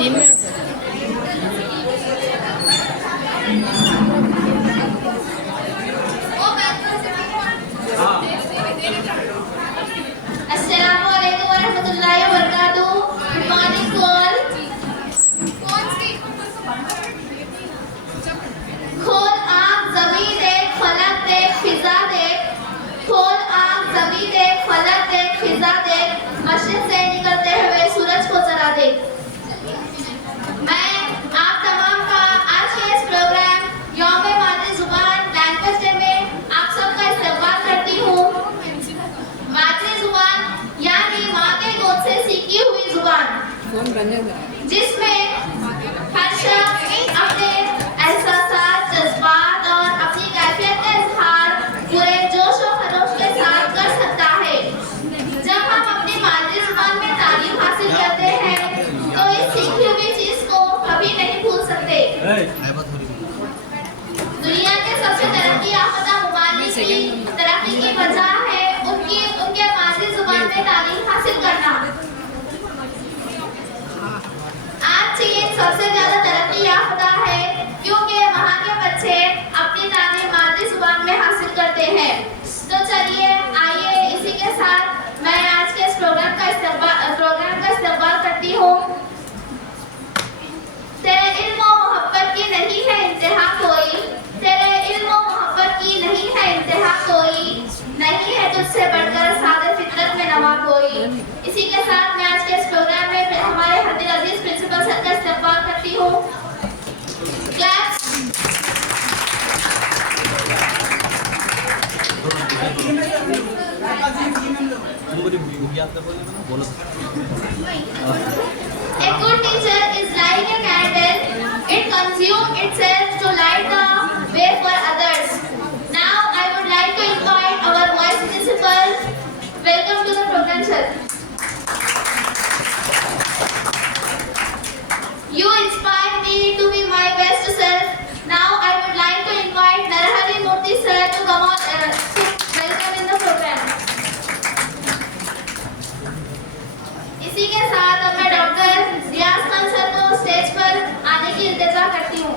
3 minute अस्सलामुअलैकुम वरहमतुल्लाहि वबरकातुहू। Good morning all. खोल आँख ज़मीन देख, फलक देख, फिजा देख। खोल आँख ज़मीन देख, फलक देख, फिजा देख। मशरिक़ से निकलते हुए सूरज को जरा देख। मैं आप तमाम का आज के इस प्रोग्राम यौम-ए मादरी ज़ुबान लैंग्वेज डे में आप सबका इस्तकबाल करती हूँ। मादरी ज़ुबान यानी माँ के गोद से सीखी हुई ज़ुबान, जिसमें हर शख्स अपने एहसासात, जज्बात और अपनी कैफियत का इज़हार पूरे जोश और खरोश के साथ कर सकता है। जब हम अपनी मादरी ज़ुबान में तालीम हासिल करते हैं तो इस सीखी हुई चीज़ को कभी नहीं भूल सकते। दुनिया के सबसे तरक्की याफ्ता ममालिक की तरक्की की वजह है उनके मादरी ज़ुबान में तालीम हासिल करना। आज चीन सबसे ज़्यादा तरक्की याफ्ता है क्योंकि वहाँ के बच्चे अपनी तालीम मादरी ज़ुबान में हासिल करते हैं। तो चलिए आइए इसी के साथ मैं आज के इस प्रोग्राम का इस्तकबाल करती हूँ। तेरे इल्म और मोहब्बत की नहीं है इंतहा कोई, तेरे इल्म और मोहब्बत की नहीं है इंतहा कोई, नहीं है तुझसे बढ़कर सादे फितरत में नवा कोई। इसी के साथ मैं आज के इस प्रोग्राम में हमारे हदील अजीज प्रिंसिपल सर का इस्तकबाल करती हूँ। A good teacher is like a candle. It consumes itself to light the way for others. Now I would like to invite our vice principal. Welcome to the program, sir. You inspire me to be my best self. Now I would like to invite Narahari Murthy sir to come on to welcome in the program. इसी के साथ अब मैं doctor रियाज Khan sir को stage पर आने की इल्तिजा करती हूँ।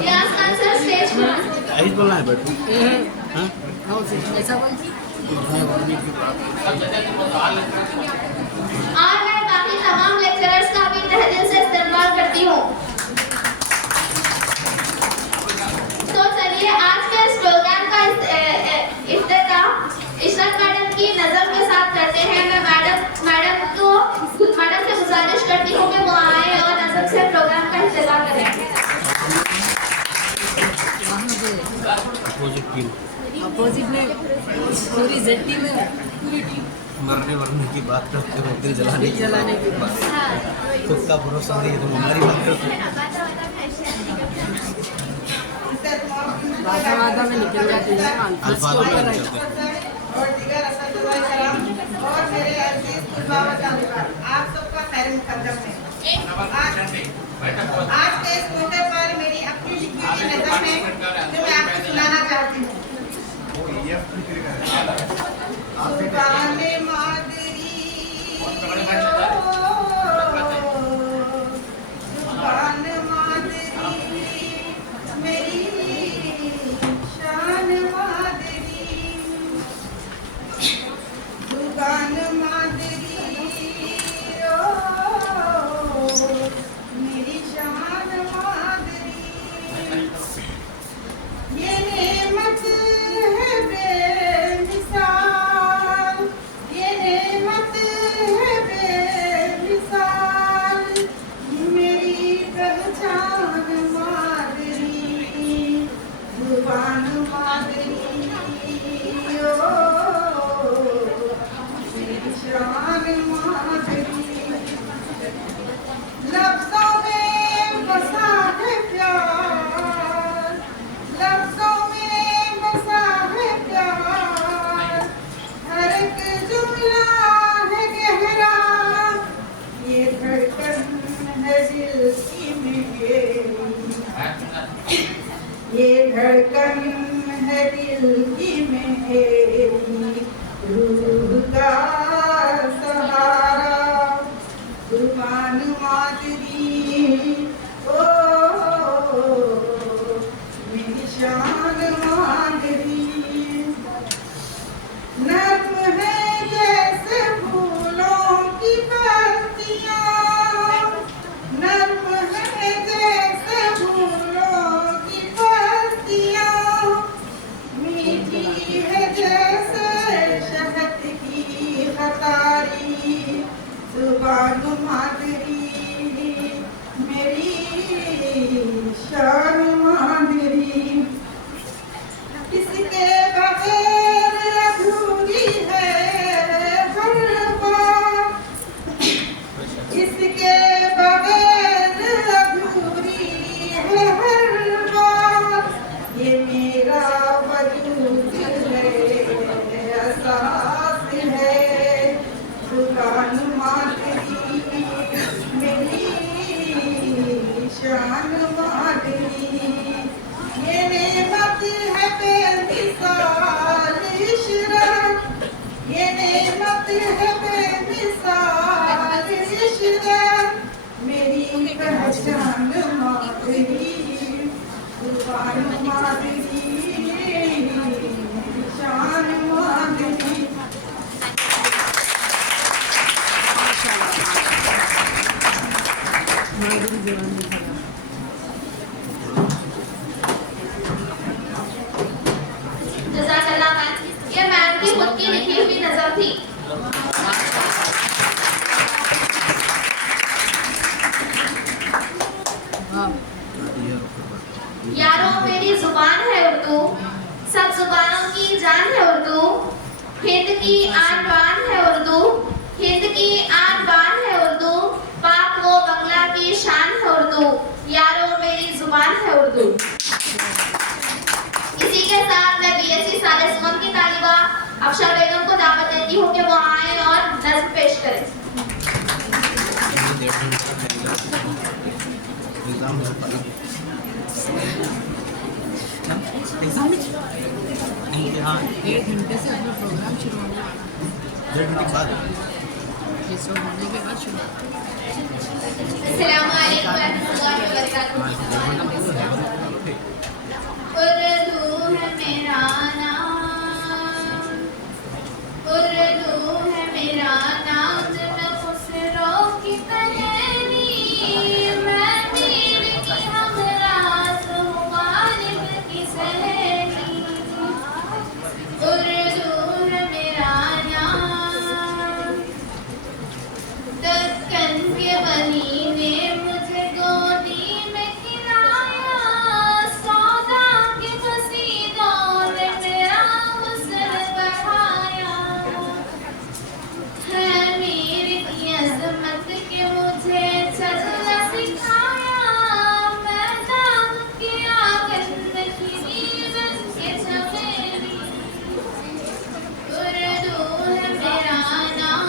रियाज खान सर स्टेज पर। ऐसे बोलना है बैठो। ऐसा बोल। और मैं बाकी तमाम लेक्चरर्स का भी तहे दिल से इस्तेमाल करती हूँ। तो चलिए आज के इस प्रोग्राम का इफ्तिताह इशरत मैडम की नज़म के साथ करते हैं। मैं मैडम से गुजारिश करती हूँ कि वो आए और नज़म से प्रोग्राम का इफ्तिताह करें। अपोजिट में पूरी जेटी में पूरी टीम मरने की बात करते हो, दिल जलाने की बात। खुद का भरोसा नहीं है तुम हमारी बात करते हो। बाधा में निकल जाती है। अल्फाजों में निकलते हैं। और दीगर और मेरे अजीज आप सबका खैर मुकद्दम है। आज के इस मौके पर मेरी अपनी लिखी हुई नज़म है जो मैं आपको सुनाना चाहती हूँ। सुभान मादरी सुभान मादरी मेरी शान मादरी सुभान मादरी मेरी शान मादरी। ये नेमत है बेमिसाल, ये नेमत है बेमिसाल, मेरी पहचान मादरी जुबान मादरी ओ मेरी शान मादरी। लफ्ज़ों में बसा है प्यार, लफ्ज़ों में बसा है प्यार, हर एक जुमला है गहरा, ये धड़कन है दिल की मेरी। ये धड़कन है दिल की मेरी रूह का सहारा जुबान मादरी ओ मेरी शान मादरी नर्म है जैसे फूलों की पत्तियां नर्म है जैसे फूलों की पत्तियां मीठी है जैसे शहद की खतारी जुबान मादरी मेरी शान मादरी किसके बगैर अधूरी है हर बात इसके बगैर अधूरी है हर बात ये मेरा वजूद है एहसास है जुबान मादरी मेरी शान मादरी ये नेमत है बेमिसाल इशरत ये नेमत है बेमिसाल इशरत मेरी पहचान मादरी जुबान मादरी शान मादरी माधुरी जवान दिखा जज़ाकल्लाह मैम। ये मैम की खुद की लिखी हुई नज़र थी। यारों मेरी जुबान है उर्दू सब जुबानों की जान है उर्दू हिंद की आन बान है उर्दू हिंद की आन बान है उर्दू पाक व बंगला की शान है उर्दू यारों मेरी जुबान है उर्दू। इसी के साथ मैं बीएससी साले सुमन की तालिबा अफशा बेगम को दावत देती हूँ कि वो आए और नज़्म पेश करें। इम्तिहान 1 घंटे से अपना प्रोग्राम शुरू होने वाला है। 1.5 घंटे बाद ये सब होने के बाद शुरू अस्सलामु अलैकुम वरहमतुल्लाहि वबरकातुहू। उर्दू है मेरा नाम उर्दू है मेरा नाम जब खुसरो की कहानी मैं मीर की हमराज हूँ गालिब की सहेली उर्दू है मेरा नाम दक्कन के वली ने मुझे गोदी में खिलाया सौदा के कसीदों ने मेरा हुस्न बढ़ाया है मेरी की अज़मत के मुझे चलना सिखाया मैदान की आंगन की दीवन के चमेली उर्दू है मेरा नाम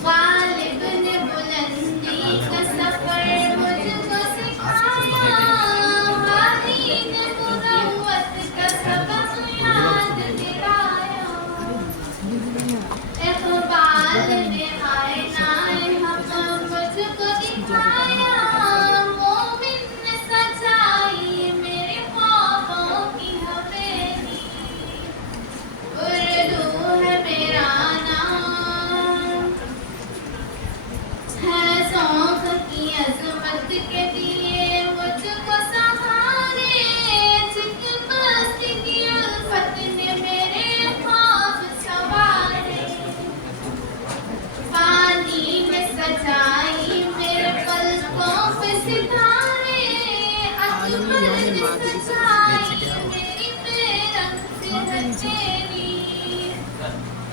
गालिब ने बुलंदी का सफर मुझको सिखाया हादी ने मुरव्वत का सबक याद दिलाया इक़बाल ने आईनाए हक़ मुझको दिखाया मोमिन ने सजाई मेरे ख्वाबों की हवेली उर्दू है मेरा नाम है सौख की अज़मत के दिए मुझको सहारे चिक बस्ती की उल्फत ने मेरे ख्वाब संवारे पानी में सजाई मेरे पलकों पे सितारे अकबर ने सजाई मेरी बेरंग से हथेली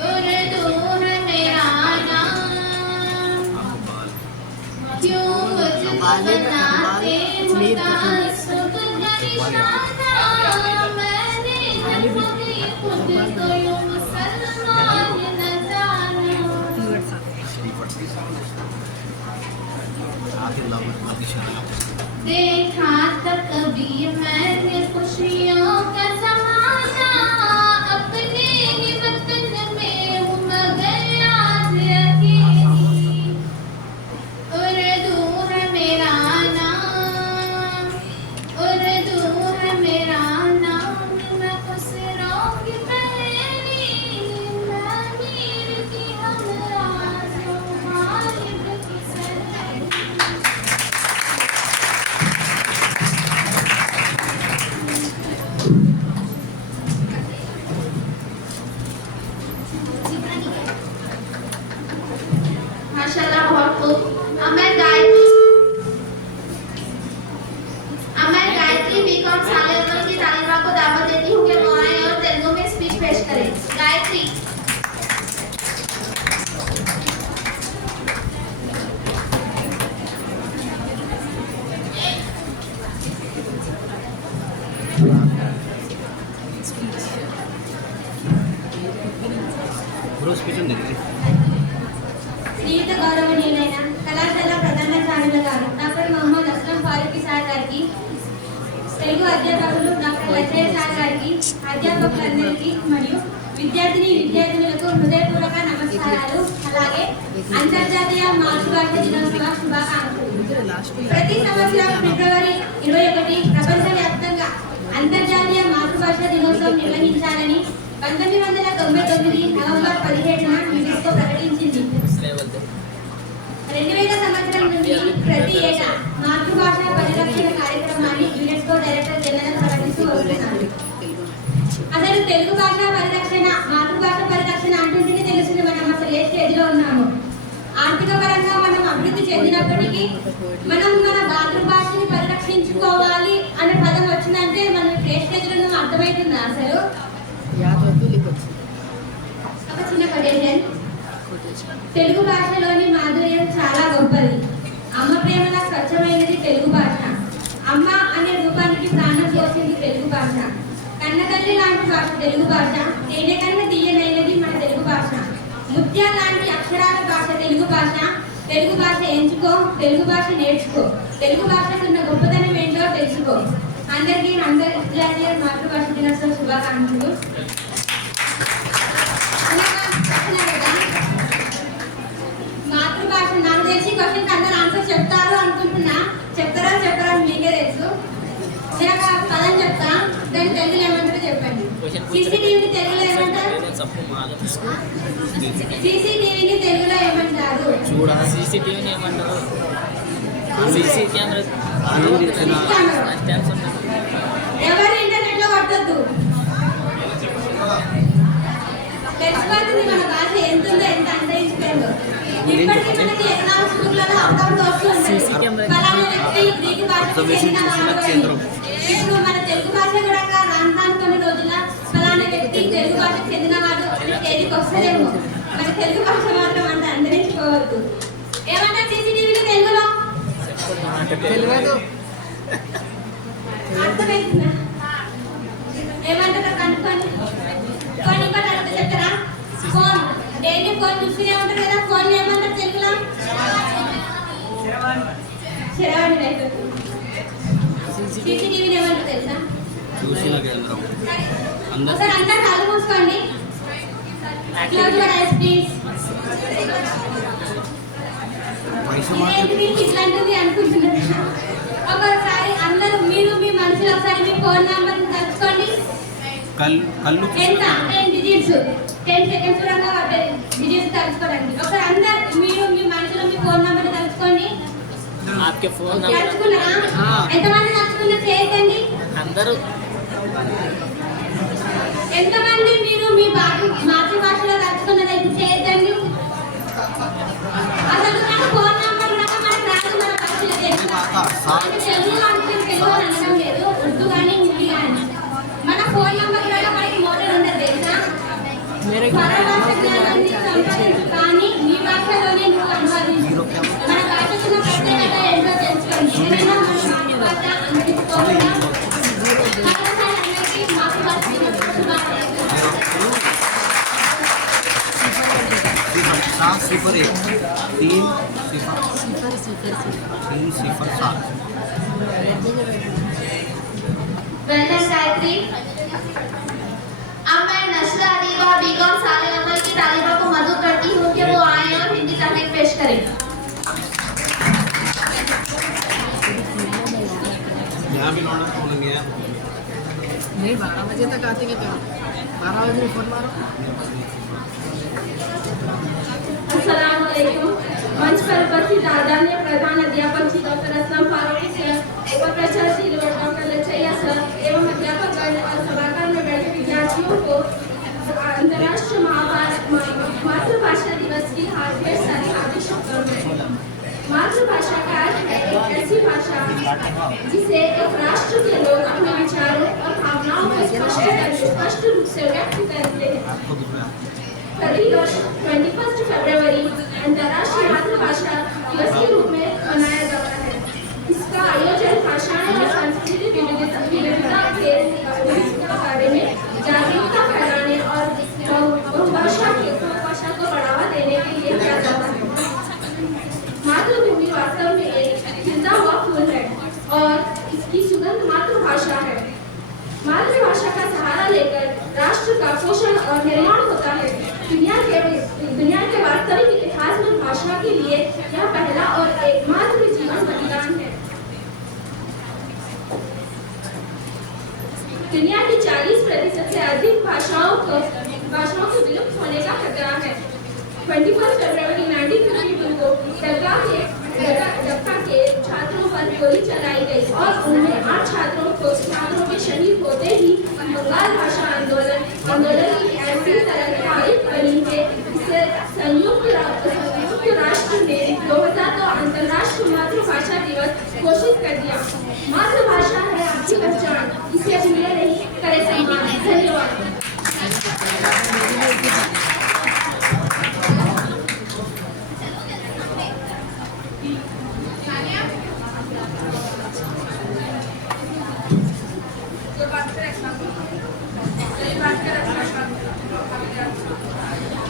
उर्दू है मेरा नाम क्यों मुझको बनाते हो तासुब का निशाना मैंने जब भी खुद को यूं मुसलमान न जाना आखिर देखा था कभी मैंने खुशियों का ज़माना, अपने ही वतन में हूँ मगर आज अकेली। उर्दू है मेरा नाम, उर्दू है मेरा नाम, मैं उस रोग पहली, मैं मीर की हमराज़ हूँ, माहिब की सरहदी। माशाल्लाह बहुत खूब। अब मैं गायत्री बीकॉम साल अव्वल की तालिबा को दावत देती हूँ कि वो आए और तेलुगु में स्पीच पेश करें। गायत्री। బ్రో స్పీచ్ ఉంది శ్రీయుత గౌరవనీయులైన కళాశాల ప్రధానాచార్యుల గారు డాక్టర్ మొహమ్మద్ అస్లం ఫారూఖీ సార్ గారికి, తెలుగు అధ్యాపకులు డాక్టర్ లచ్చయ్య సార్ గారికి, అధ్యాపకులందరికీ మరియు విద్యార్థులకు హృదయపూర్వక నమస్కారాలు, అలాగే అంతర్జాతీయ మాతృభాష దినోత్సవ శుభాకాంక్షలు. ప్రతి సంవత్సరం ఫిబ్రవరి 21 ప్రపంచవ్యాప్తంగా అంతర్జాతీయ మాతృభాష దినోత్సవం నిర్వహించాలని 1999 నవంబర్ 17న యునెస్కో ప్రకటించింది. 2000 సంవత్సరం నుండి ప్రతి ఏటా మాతృభాష పరిరక్షణ కార్యక్రమాన్ని యునెస్కో డైరెక్టర్ జనరల్ ప్రకటిస్తూ వస్తున్నారు. అసలు తెలుగు భాష పరిరక్షణ, మాతృభాష పరిరక్షణ అంటుంటే తెలుస్తుంది మనం అసలు ఏ స్టేజ్లో ఉన్నాము. ఆర్థిక పరంగా మనం అభివృద్ధి చెందినప్పటికీ మనం మన మాతృభాషని పరిరక్షించుకోవాలి అనే పదం వచ్చిందంటే మనం ఏ స్టేజ్లో ఉన్నామో అర్థమవుతుందా? అసలు ఒక చిన్న కొటేషన్. తెలుగు భాషలోని మాధుర్యం చాలా గొప్పది. అమ్మ ప్రేమలా స్వచ్ఛమైనది తెలుగు భాష. అమ్మ అనే రూపానికి ప్రాణం పోసింది తెలుగు భాష. కన్నతల్లి లాంటి భాష తెలుగు భాష. తేనె కన్నా తీయనైనది మన తెలుగు భాష. ముత్యాల లాంటి అక్షరాల భాష తెలుగు భాష. తెలుగు భాష ఎంచుకో, తెలుగు భాష నేర్చుకో, తెలుగు భాషకున్న గొప్పతనం ఏంటో తెలుసుకో. అందరికీ అంతర్జాతీయ మాతృభాష దినోత్సవ శుభాకాంక్షలు. మాతృభాష నాకు తెలిసి క్వశ్చన్కి అందరూ ఆన్సర్ చెప్తారు అనుకుంటున్నా. చెప్తారా చెప్పరా మీకే తెలుసు. నేను ఒక పదం చెప్తా, దాని తెలుగులో ఏమంటారో చెప్పండి. సీసీటీవీని తెలుగులో ఏమంటారు? సీసీటీవీని తెలుగులో ఏమంటారు? సీసీటీవీని ఏమంటారు? CC camera. ఎవరు ఇంటర్నెట్ లో కొట్టద్దు. తెలిసిపోతుంది మన భాష ఎంత ఉందో, ఎంత అంతరించిపోయిందో. ఇప్పటికీ మనకి ఎకనామిక్స్ బుక్లలో అప్పుడప్పుడు వస్తుంది ఫలానా వ్యక్తి గ్రీకు భాషకు చెందిన వాడు. ఇప్పుడు మన తెలుగు భాష కూడా రాను కొన్ని రోజుల ఫలానా వ్యక్తి తెలుగు భాషకు చెందినవాడు అనే స్టేజ్కి వస్తలేము. మన తెలుగు భాష మాత్రం అంత అంతరించిపోవద్దు. ఏమంటారు సీసీటీవీలో తెలుగులో? అర్థమైందా? ఏమంటారో కనుక్కోండి. కొన్ని అర్థం చెప్తారా? ఫోన్ డైలీ ఫోన్ చూస్తూనే ఉంటారు కదా, ఫోన్ ఏమంటారు తెలుగులో? శరవాణి. సీసీటీవీని ఏమంటారు తెలుసా? చూసిన కేంద్రం. ఒకసారి అందరు కళ్ళు మూసుకోండి. Close your eyes please. ఇట్లాంటిది అనుకుంటున్నారా? ఒకసారి అందరూ మీరు మీ మనసులో ఒకసారి మీ ఫోన్ నెంబర్ తలుచుకోండి. కళ్ళు ఎంత 10 డిజిట్స్, 10 సెకండ్స్ కూడా డిజిట్స్ తలుచుకోవడానికి. ఒకసారి అందరు మీరు మీ మనసులో మీ ఫోన్ నెంబర్ తలుచుకోండి. తలుచుకున్నారా? ఎంతమంది తలుచుకున్నా చేయకండి. అందరూ ఎంతమంది మీరు మీ మాతృభాషలో తలుచుకున్నదైతే చేయకండి. అసలు నాకు ఫోన్ నెంబర్ కూడా మనకు రాదు. మన భాషలో తెలుగు అంటే తెలుగు అనడం లేదు, ఉర్దూ కానీ హిందీ కానీ. మన ఫోన్ నెంబర్ కూడా మనకి మోడల్ ఉండదు తెలుసా? పరభాష జ్ఞానాన్ని సంపాదించు, కానీ మీ భాషలోనే నువ్వు అనువాదించు. మన భాషకున్న ప్రత్యేకత ఏంటో తెలుసుకోండి. ఏదైనా మన మాతృభాష అందించుకోవాలా? అందరికీ మాతృభాష శుభాకాంక్షలు. 701 3 0 3 0 7 वेलडन गायत्री। अब मैं नशरा अदीबा बीकॉम साले अव्वल की तालिबा को मदद करती हूँ कि वो आए और हिंदी तहरीर पेश करें। यहाँ भी लौटा बोलेंगे यार। नहीं 12 बजे तक आते हैं क्या? 12 बजे में फोन मारो। अस्सलाम वालेकुम। मंच पर उपस्थित आदरणीय प्रधान अध्यापक श्री डॉक्टर असलम फारूकी सर, उपाचार्य श्री डॉक्टर लचैया सर एवं अध्यापकगण और सभागार में बैठे विद्यार्थियों को अंतर्राष्ट्रीय मातृभाषा दिवस की ढेर सारी हार्दिक शुभकामनाएं। मातृभाषा का अर्थ है एक ऐसी भाषा जिसे एक राष्ट्र के लोग अपने विचारों और भावनाओं को स्पष्ट रूप से व्यक्त करते हैं। प्रतिवर्ष 21 फरवरी अंतर्राष्ट्रीय मातृभाषा दिवस के रूप में मनाया जाता है। इसका आयोजन भाषाएं और सांस्कृतिक विविधता के बारे में जागरूकता फैलाने और बहुभाषा को बढ़ावा देने के लिए किया जाता है। मातृभूमि वास्तव में एक खिलता हुआ फूल है और इसकी सुगंध मातृभाषा है। मातृभाषा का सहारा लेकर राष्ट्र का पोषण और निर्माण होता है। दुनिया के वास्तविक इतिहास में भाषा के लिए यह पहला और एकमात्र जीवन बलिदान है। दुनिया की 40% से अधिक भाषाओं के विलुप्त होने का खतरा है। 21 फरवरी 1952 को डक्का के छात्रों पर गोली चलाई गई और उनमें 8 छात्रों के शहीद होते ही बंगाल भाषा आंदोलन की ऐसी तरह बनी है जिसे संयुक्त राष्ट्र ने 2002 अंतर्राष्ट्रीय मातृभाषा दिवस घोषित कर दिया। मातृभाषा है आपकी पहचान, इसे भूले नहीं, करे सम्मान। धन्यवाद।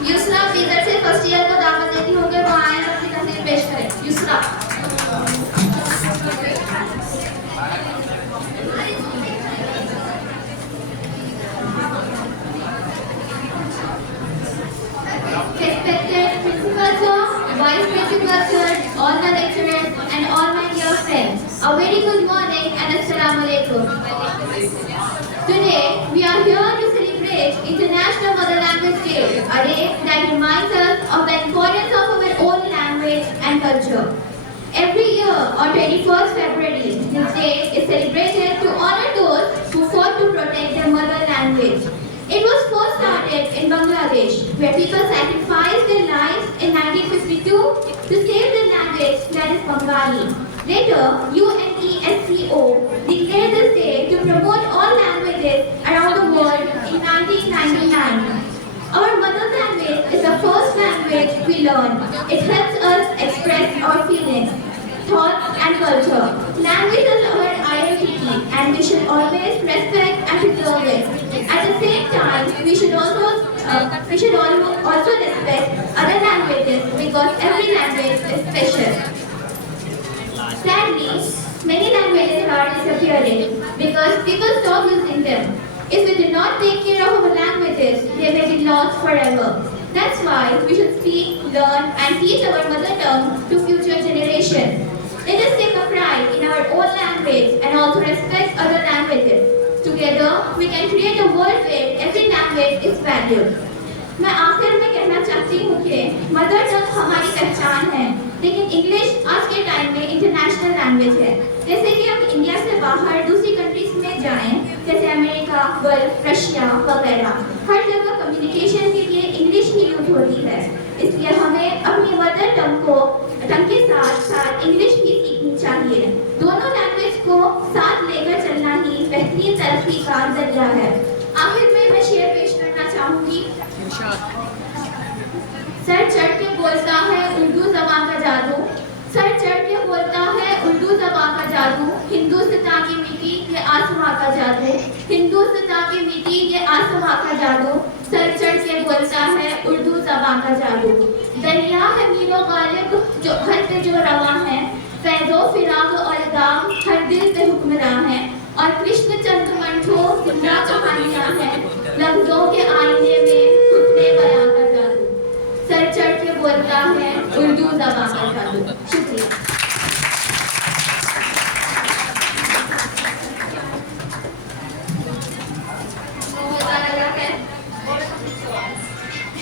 युसरा फ्रीजर से फर्स्ट ईयर को दावत देती हूँ कि वो आए और अपनी तहरीर पेश करें। Yusra. Respected principal sir, vice principal sir, all the lecturers and all my dear friends, a very good morning and assalamu alaikum. Today we are here to celebrate International Mother Language Day, a day that reminds us of the importance of our own language and culture. Every year on 21st February, this day is celebrated to honor those who fought to protect their mother language. It was first started in Bangladesh, where people sacrificed their lives in 1952 to save their language, that is Bengali. Later, UNESCO declared this day to promote all languages around the world in 1999. Our mother language is the first language we learn. It helps us express our feelings, thoughts and culture. Language is our identity and we should always respect and preserve it. At the same time, we should also respect other languages because every language is special. Sadly, many languages are disappearing because people stop using them. If we do not take care of our languages, they may be lost forever. That's why we should speak, learn and teach our mother tongue to future generations. Let us take a pride in our own language and also respect other languages. Together, we can create a world where every language is valued. मैं आखिर में कहना चाहती हूँ कि mother tongue हमारी पहचान है, लेकिन इंग्लिश आज के टाइम में इंटरनेशनल लैंग्वेज है। जैसे कि हम इंडिया से बाहर दूसरी कंट्रीज में जाएं, जैसे अमेरिका, गल्फ, रशिया वगैरह, हर जगह कम्युनिकेशन के लिए इंग्लिश ही यूज होती है। इसलिए हमें अपनी मदर टंग के साथ साथ इंग्लिश भी सीखनी चाहिए। दोनों लैंग्वेज को साथ लेकर चलना ही बेहतरीन तरक्की का जरिया है। आखिर में मैं शेर पेश करना चाहूँगी। सर चढ़ के बोलता है उर्दू ज़बान का जादू, सर चढ़ के बोलता है उर्दू ज़बान का जादू, हिंदुस्तान की मिट्टी ये आसमां का जादू, हिंदुस्तान की मिट्टी ये आसमां का जादू, सर चढ़ के बोलता है उर्दू ज़बान का जादू। दरिया है मीलों गालिब जो हर पे जो रवा है, फैज़ो फिराग और दाम हर दिल पे हुक्मरां है, और कृष्ण चंद्र उम्दा कहानियां हैं लफ्जों के आईने में खुदने बयां का जादू सर चढ़ के बोलता है उर्दू ज़बान का जादू। शुक्रिया।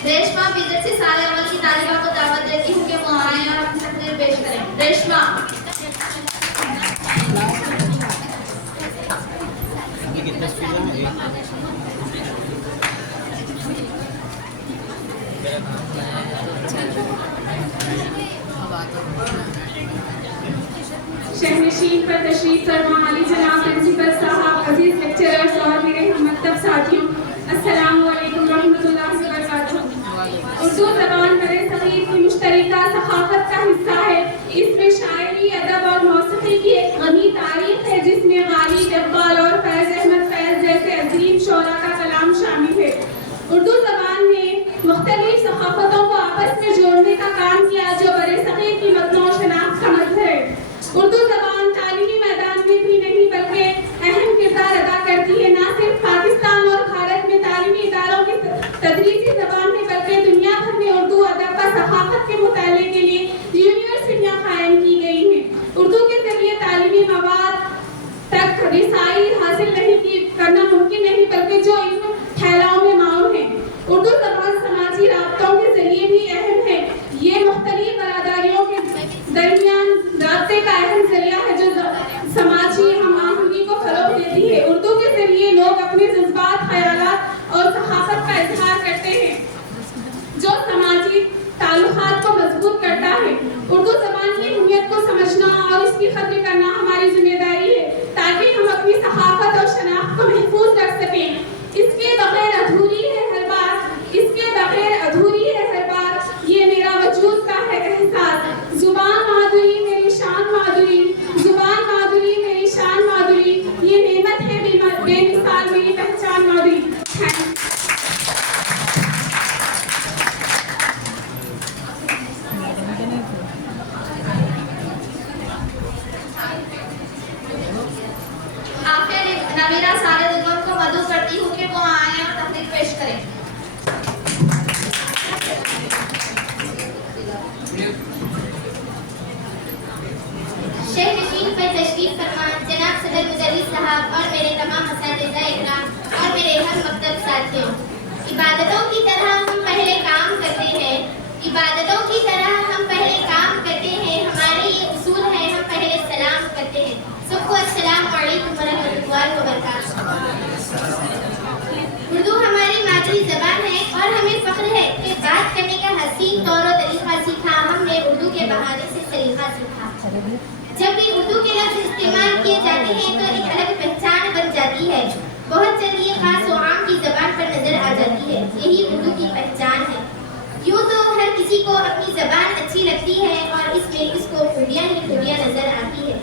रेशमा बिदर से सारे अमल की तालिबा को दावत देती हूँ कि वो आए और अपनी तकरीर पेश करें। रेशमा कितने स्पीड में शहनशीन पर तशरीफ फरमा आली जनाब प्रिंसिपल साहब, अजीज लेक्चरर्स और मेरे हमतब साथियों, अस्सलामु अलैकुम रहमतुल्लाहि व बरकातुहू। उर्दू ज़बान बड़े सगीर की मुश्तरका सखाफत का हिस्सा है। इसमें शायरी, अदब और मौसीकी की एक गनी तारीख है जिसमें गालिब, इक़बाल और फैज़ अहमद फैज़ जैसे अजीम शोरा का कलाम शामिल है। उर्दू ज़बान ने मुख्तलिफ सखाफतों को आपस में जोड़ने का काम किया जो बड़े सगीर की मतनों शनाख्त का मज़हर है। उर्दू ज़बान तालीमी मैदान में भी नहीं बल्कि अहम किरदार अदा करती है। न सिर्फ पाकिस्तान और भारत में तालीमी इदारों की तदरीसी ज़बान में बल्कि दुनिया भर में उर्दू अदब व सखाफत के मुताले के लिए यूनिवर्सिटियाँ कायम की गई हैं। उर्दू के जरिए तालीमी मवाद तक रिसाई हासिल करना मुमकिन नहीं बल्कि जो इल्म फैलाव में माऊन है। उर्दू ज़बान समाजी राब्तों के जरिए भी अहम है। ये मुख्तलिफ बरादरियों के दरमियान राब्ते का अहम जरिया है जो समाजी हम-आहंगी को फरोग देती है। उर्दू के जरिए लोग अपने जज्बात, ख्यालात और सखाफत का इजहार करते हैं जो समाजी ताल्लुकात को मजबूत करता है। उर्दू ज़बान की अहमियत को समझना और इसकी कद्र करना हमारी जिम्मेदारी है ताकि हम अपनी सखाफत और शनाख्त को महफूज रख सकें। इसके बगैर अधूरी है हर बात, इसके बगैर अधूरी है हर बात, ये मेरा वजूद का है एहसास। जुबान माधुरी मेरी शान माधुरी, जुबान माधुरी मेरी शान माधुरी, ये नेमत है बेमिसाल मेरी पहचान माधुरी। नवीरा सारे दुल्हन को मदू करती हूँ कि वो आए और तकरीर पेश करें। शहनशीन पर तशरीफ फरमा जनाब सदर मुदर्रिस साहब और मेरे तमाम असातिज़ा इकराम और मेरे हम मकतब साथियों, इबादतों की तरह हम पहले काम करते हैं, इबादतों की तरह हम पहले काम करते हैं। हमारे ये उसूल है, हम पहले सलाम करते हैं। सबको अस्सलाम वालेकुम वरहमतुल्लाहि वबरकातुहू। उर्दू हमारी मादरी ज़बान है और हमें फ़ख्र है कि बात करने का हसीन तौर और तरीक़ा सीखा हमने उर्दू के बहाने से सलीक़ा सीखा। जब भी उर्दू के लफ्ज़ इस्तेमाल किए जाते हैं तो एक अलग पहचान बन जाती है। बहुत जल्द ये खास व आम की ज़बान पर नज़र आ जाती है। यही उर्दू की पहचान है। यूँ तो हर किसी को अपनी ज़बान अच्छी लगती है और इसमें इसको खूबियाँ ही खूबियाँ नज़र आती है,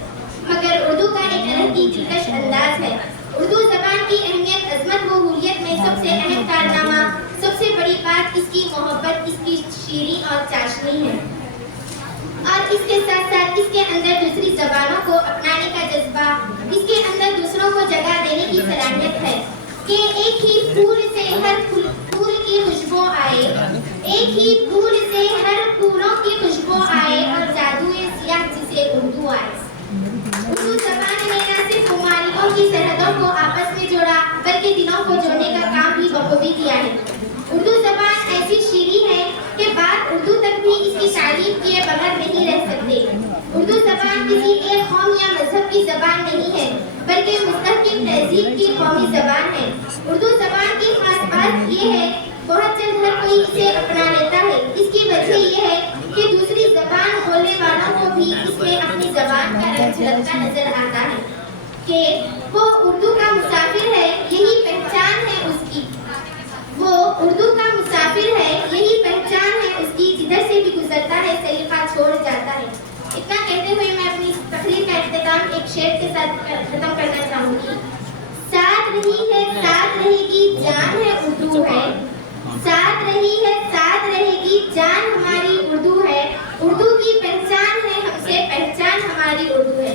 मगर उर्दू का एक अलग ही दिलकश अंदाज है। उर्दू ज़बान की अहमियत, अज़मत व हुर्रियत में सबसे अहम कारनामा, सबसे बड़ी बात इसकी मोहब्बत, इसकी शीरी और चाशनी है और इसके साथ साथ इसके अंदर दूसरी ज़बानों को अपनाने का जज्बा, इसके अंदर दूसरों को जगह देने की सलाहियत है कि एक ही फूल से हर फूल की खुशबू आए, एक ही फूल से हर फूलों की खुशबू आए और जादुए सियाह जिसे उर्दू आए। उर्दू ज़बान ने न सिर्फ ममालिकों की सरहदों को आपस में जोड़ा बल्कि दिलों को जोड़ने का काम भी बखूबी किया है। उर्दू ज़बान ऐसी शीरी है कि बात उर्दू तक भी इसकी तारीफ किए बगैर नहीं रह सकते। उर्दू ज़बान किसी एक कौम या मजहब की ज़बान नहीं है बल्कि मुस्तहकिम तहजीब की कौमी ज़बान है। उर्दू ज़बान की खास बात यह है, बहुत जल्द हर कोई इसे अपना लेता है। इसकी वजह यह है कि दूसरी ज़बान बोलने वालों को भी इसमें अपनी ज़बान का रंग झलकता नजर आता है कि वो उर्दू का मुसाफिर है, यही पहचान है उसकी। वो उर्दू का मुसाफिर है, यही पहचान है उसकी, जिधर से भी गुजरता है सलीका छोड़ जाता है। इतना कहते हुए मैं अपनी तकरीर का इख्तिताम एक शेर के साथ खत्म करना चाहूँगी। साथ रही है, साथ रहेगी, जान है उर्दू है, साथ रही है, साथ रहेगी, जान हमारी उर्दू है। उर्दू की पहचान है हमसे, पहचान हमारी उर्दू है।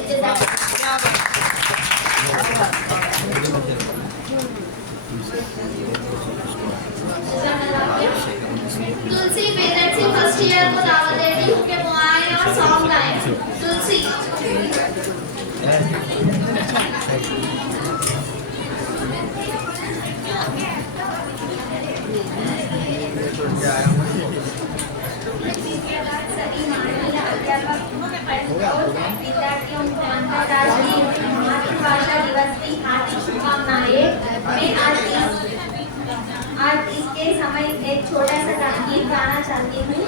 तुलसी पेरेंट्स की फर्स्ट ईयर को दावत दे रही हूँ कि वो आए और सॉन्ग गाएं। तुलसी विद्यार्थियों को अंतर्राष्ट्रीय मातृभाषा दिवस की हार्दिक शुभकामनाएं। मैं आज इसके समय एक छोटा सा गीत गाना चाहती हूँ।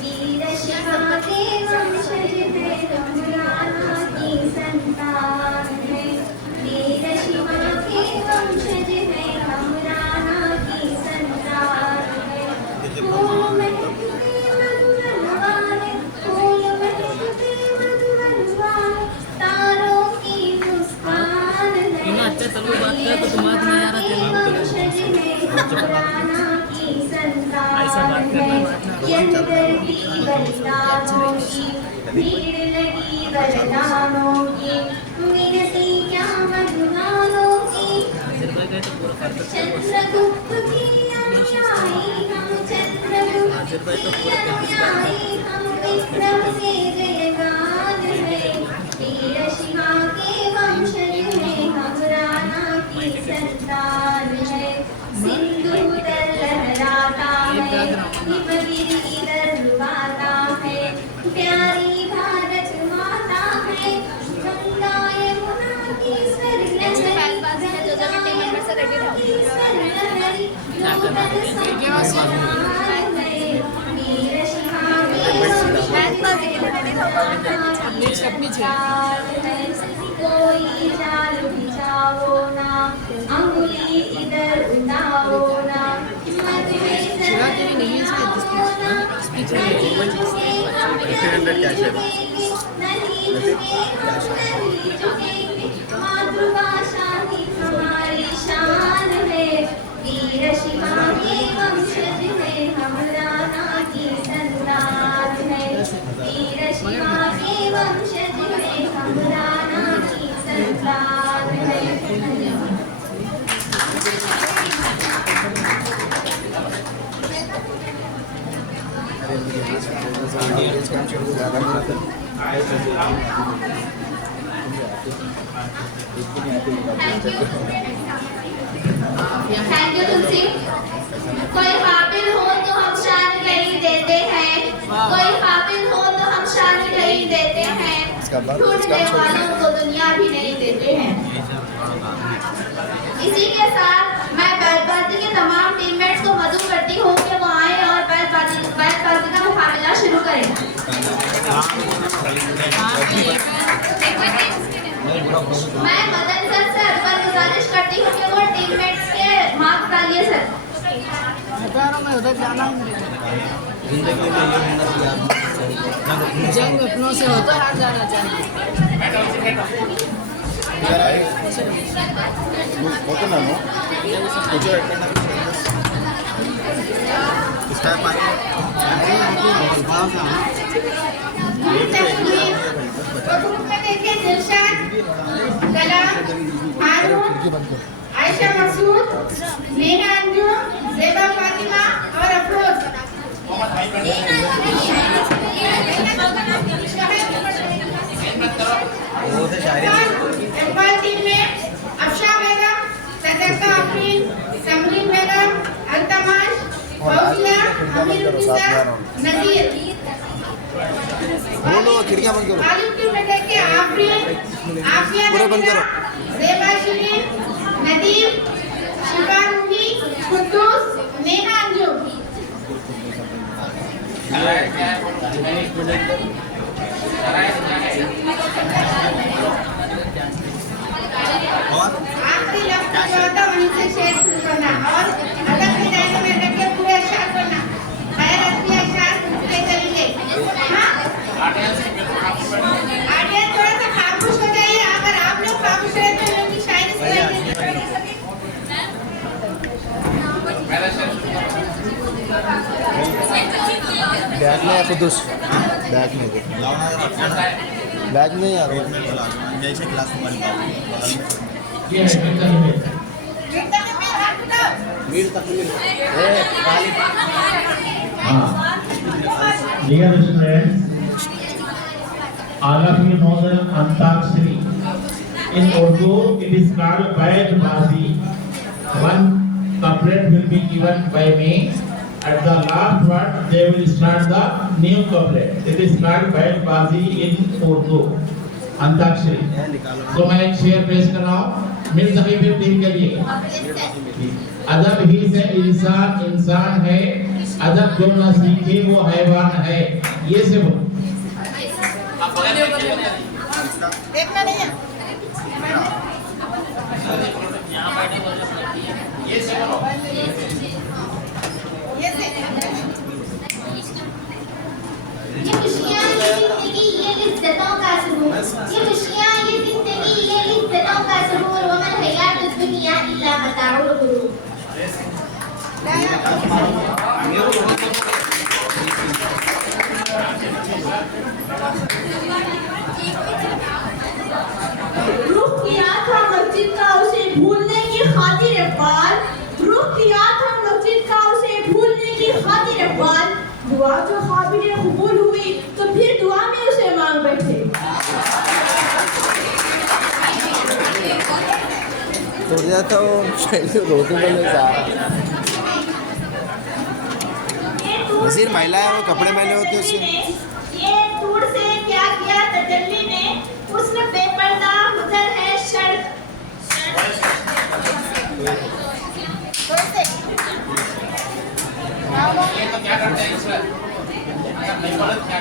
वीर शिवा के वंशज है, रघुराना की संतान है। वीर शिवा के वंशज है, रघुराना की संतान है। फूल महकते मधुर वाले, फूल महकते मधुर वाले, तारों की मुस्कान है। इतना अच्छा तेलुगु बात करे तो तुम्हारा नहीं आ रहा तेलुगु। वंशज है, रघुराना की ऐसा बात संतान करना है। यंदरती बलिदानों की भीड़ लगी वरदानों की, विनती क्या मधुगानों की। आशीर्वाद गए तो पूरा करते चंद्रगुप्त की अनुयायी हम, चंद्रगुप्त की अनुयायी हम, विक्रम के जयगान है। वीर शिवा के वंशज है, हम राणा की संतान है। सिंधु उधर लहराता है, हिमगिरी इधर डुबाता है। प्यारी भारत माता है, गंगा यमुना की सरलहरी, कोई जाल बिछाओ ना, अंगुली इधर उठाओ ना, मत में जरा नहीं झुकेंगे, मातृभाषा ही हमारी शान है। वीर शिवा के वंशज है, हम राणा की संतान है। वीर शिवा के वंशज है, हम राणा की संतान है। थैंक यू तुलसी। कोई काबिल हो तो हम शान नहीं देते हैं, कोई काबिल हो तो हम शान नहीं देते हैं, ढूंढने वालों को दुनिया भी नहीं देते हैं। इसी के साथ मैं बैटबाजी के तमाम टीममेट्स को मदद करती हूँ कि वो आए और बैटबाजी का मुकाबला शुरू करें। मैं मदन सर से अरबन गुजारिश करती हूँ कि वो टीममेट्स के मार्क्स डालिए सर। मैं उधर जाना है। जिंदगी में ये होना चाहिए, जंग अपनों से होकर हार जाना चाहिए। ग्रुप में देखिए दिलशाद, कलाम, हारून, आयशा मसूद, नेहा अंजुम, ज़ेबा फातिमा और अफरोज। इकबाल टीम में अफशा बेगम, सदका आफरीन, समरीन बेगम, अल्तमाश, फौजिया, अमीर उन्निसा, नज़ीर। खिड़कियां बंद करो। आलिम टीम में देखिए आफरीन, आफिया नबीला, ज़ेबा शिरीन, नदीम, शिफा रूही, कुद्दूस, नेहा अंजुम। आखिरी लफ्ज़ जो होता है वहीं से शेर शुरू करना और अदब के दायरे में रख के पूरे अशआर पढ़ना। खैर असली अशआर पूरे चलेंगे। हाँ? ऑडियंस थोड़ा सा खामोश हो जाइए। अगर आप लोग खामोश रहे तो लोग की शायरी सुनाई बैग में है कुदूस, बैग में बैग में यार जैसे क्लास में ये है मीर तकमीर। हाँ, dear students, all of you know the Antakshari. In Urdu, it is called Baid Bazi. One couplet will be given by me. At the last word, they will start the new couplet. It is called Baid Bazi in Urdu. Antakshari. तो मैं एक शेर पेश कर रहा हूँ मिल सभी पे टीम के लिए। अदब ही से इंसान इंसान है, अदब जो न सीखे वो हैवान है। ये से बोलो। देखना नहीं है। ये से बोलो। ये से। ये खुशियाँ ये जिंदगी ये इज्जतों का सुरूर, ये खुशियाँ ये जिंदगी ये इज्जतों का सुरूर, वमन हयातुद दुनिया इल्ला मताउल गुरूर। रुख किया था मस्जिद का उसे भूलने की खातिर इकबाल, रुख किया था मस्जिद का उसे भूलने की खातिर इकबाल, दुआ जो काबिल कबूल हुई तो फिर दुआ में उसे मांग बैठे। तोड़ जाता हूँ रोटी बने जा मजीद महिलाएं वो कपड़े मैले होते उससे ये दूर से क्या किया तजल्ली ने, उसने बेपर्दा हुजर है शर्त। ये तो क्या करते हैं इसमें? नहीं बोले क्या?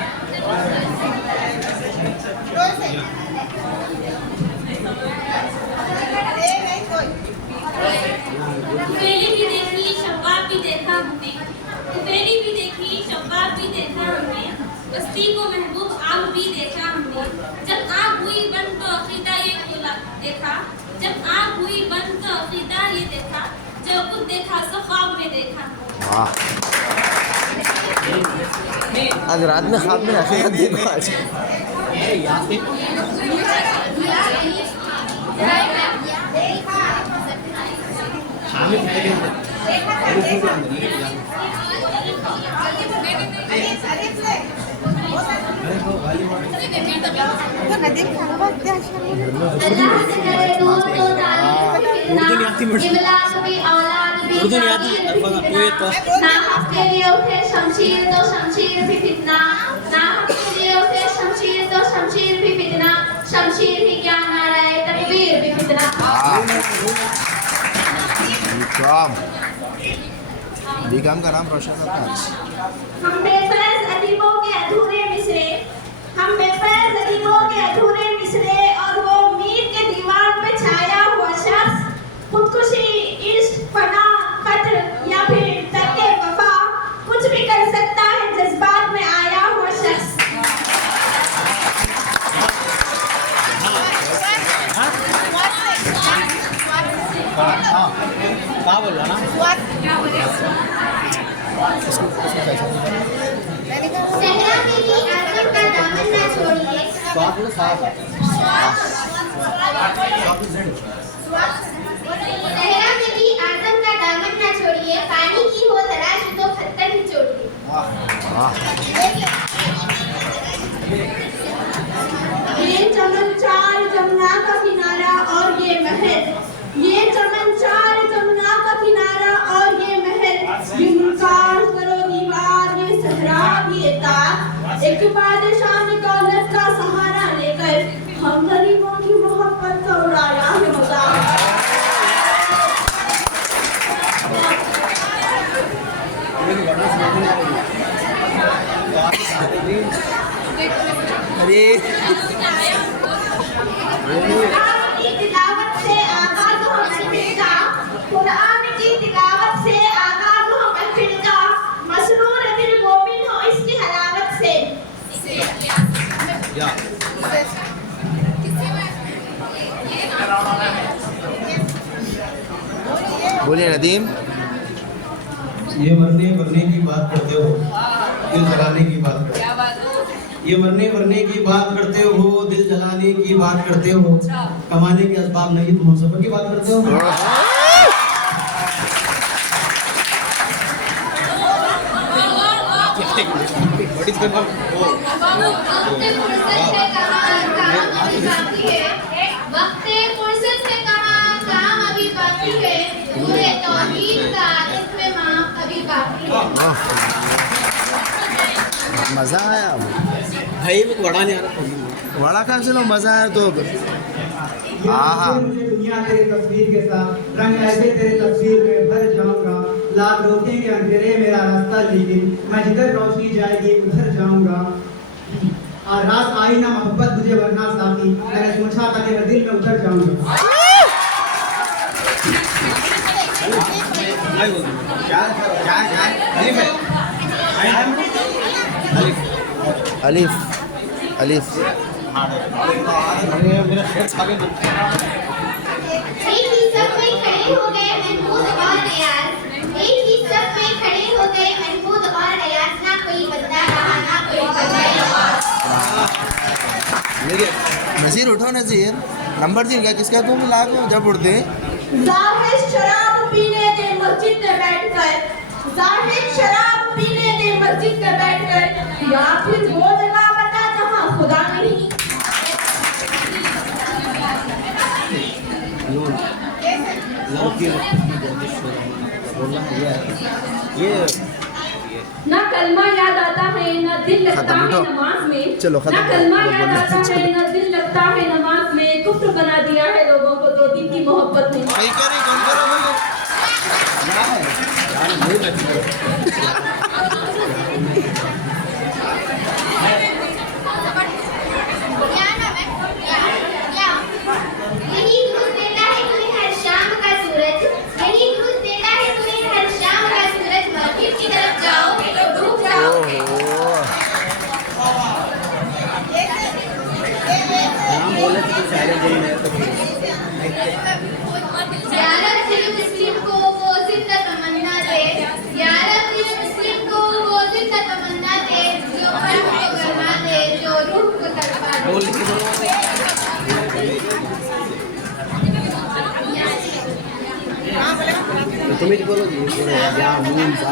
पहली भी देखी शब्बाब भी देखा हमने, पहली भी देखी शब्बाब भी देखा हमने, बस्ती को महबूब आग भी देखा हमने। जब आग हुई बंद तो अकीदा ये खुला देखा, जब आग हुई बंद तो अकीदा ये देखा, जो खुद देखा सो ख्वाब में देखा। वाह आज रात में ख्वाब में आखिर देखो आज ये यहाँ पे शामिल है उर्दू नहीं आती मुझे, उर्दू नहीं आती अल्फाज कोई तो ना हक के लिए उठे शमशीर तो शमशीर भी फितना, ना हक के लिए उठे शमशीर तो शमशीर भी फितना, शमशीर ही क्या नाराए तकबीर भी फितना। बीकॉम का नाम रोशन था। हम बेफैज अदीबों के अधूरे मिसरे, हम बेफैज अदीबों के अधूरे मिसरे, और वो मीर के दीवार पे छाया हुआ शख्स, खुदकुशी इश्क फना कत्ल या फिर तर्के वफा कुछ भी कर सकता है जज्बात में आया हुआ शख्स। क्या बोल रहा ना? सहरा के लिए आजम का दामन ना छोड़िए, स्वाद में साफ है। सहरा के लिए आजम का दामन ना छोड़िए, पानी की हो तलाश तो पत्थर ही छोड़िए। ये चमन चार जमुना का किनारा और ये महल, ये चमन चार जमुना का किनारा और ये महल, ये मुमताज करो दीवार ये सहराब ये ताक, एक बादशाह ने दौलत का सहारा लेकर हम गरीबों की मोहब्बत का उड़ाया है मजाक। अरे तिलावत से आगाज हो महफिल का, कुरान की तिलावत से आगाज हो महफिल का, मसरूर दिल मोमिन हो इसकी हलावत से। बोलिए नदीम। ये मरने की बात करते हो, दिल जलाने की बात करते हो। ये मरने वरने की बात करते हो, दिल जलाने की बात करते हो, कमाने के असबाब नहीं तुम सफर की बात करते हो। वक्ते फुर्सत से कहा काम अभी बाकी है, पूरे तौहीद का इत्मीमाम अभी बाकी है। मजा आया भाई वो वड़ा नहीं आ रहा, वड़ा कहाँ से लो, मजा आया तो मुझे दुनिया तेरे तस्वीर के साथ रंग ऐसे तेरे तस्वीर में भर जाऊंगा, लाख रोकेंगे अंधेरे मेरा रास्ता, लेकिन मैं जिधर रोशनी जाएगी उधर जाऊंगा। और रात आई ना मोहब्बत मुझे वरना साथी, मैंने सोचा था कि मैं दिल में उतर जाऊंगा। अलिफ अलिफ एक ही सब में खड़े हो गए महमूद और रियाज, एक ही सब में खड़े हो गए महमूद और रियाज, ना कोई बंदा रहा ना कोई बंदा। नज़ीर उठो नज़ीर, नंबर दिल गया किसका तुम लाग जब उड़ते। जाहिद शराब पीने दे मस्जिद में बैठकर, जाहिद शराब पीने दे मस्जिद में बैठकर, या फिर वो जगह बता जहाँ खुदा नहीं। ये ना कलमा याद आता है ना दिल लगता है नमाज में, चलो ना कलमा याद आता है ना दिल लगता है नमाज में, कुफ्र बना दिया है लोगों को 2 दिन की मोहब्बत में। सही करे कौन करो यही दूध देता है तुम्हें हर शाम का सूरज, यही दूध देता है तुम्हें हर शाम का सूरज, मस्जिद की तरफ जाओगे तो डूब जाओगे। नाम बोले तो सारे जैन है तो यारब दिल मुस्लिम को वो जिंदा तमन्ना दे, यारब दिल मुस्लिम को वो जिंदा तमन्ना दे, जो मन को गरमा दे, जो रूह को तड़पा दे। बोल के तुम ही बोलो जी, या मून सा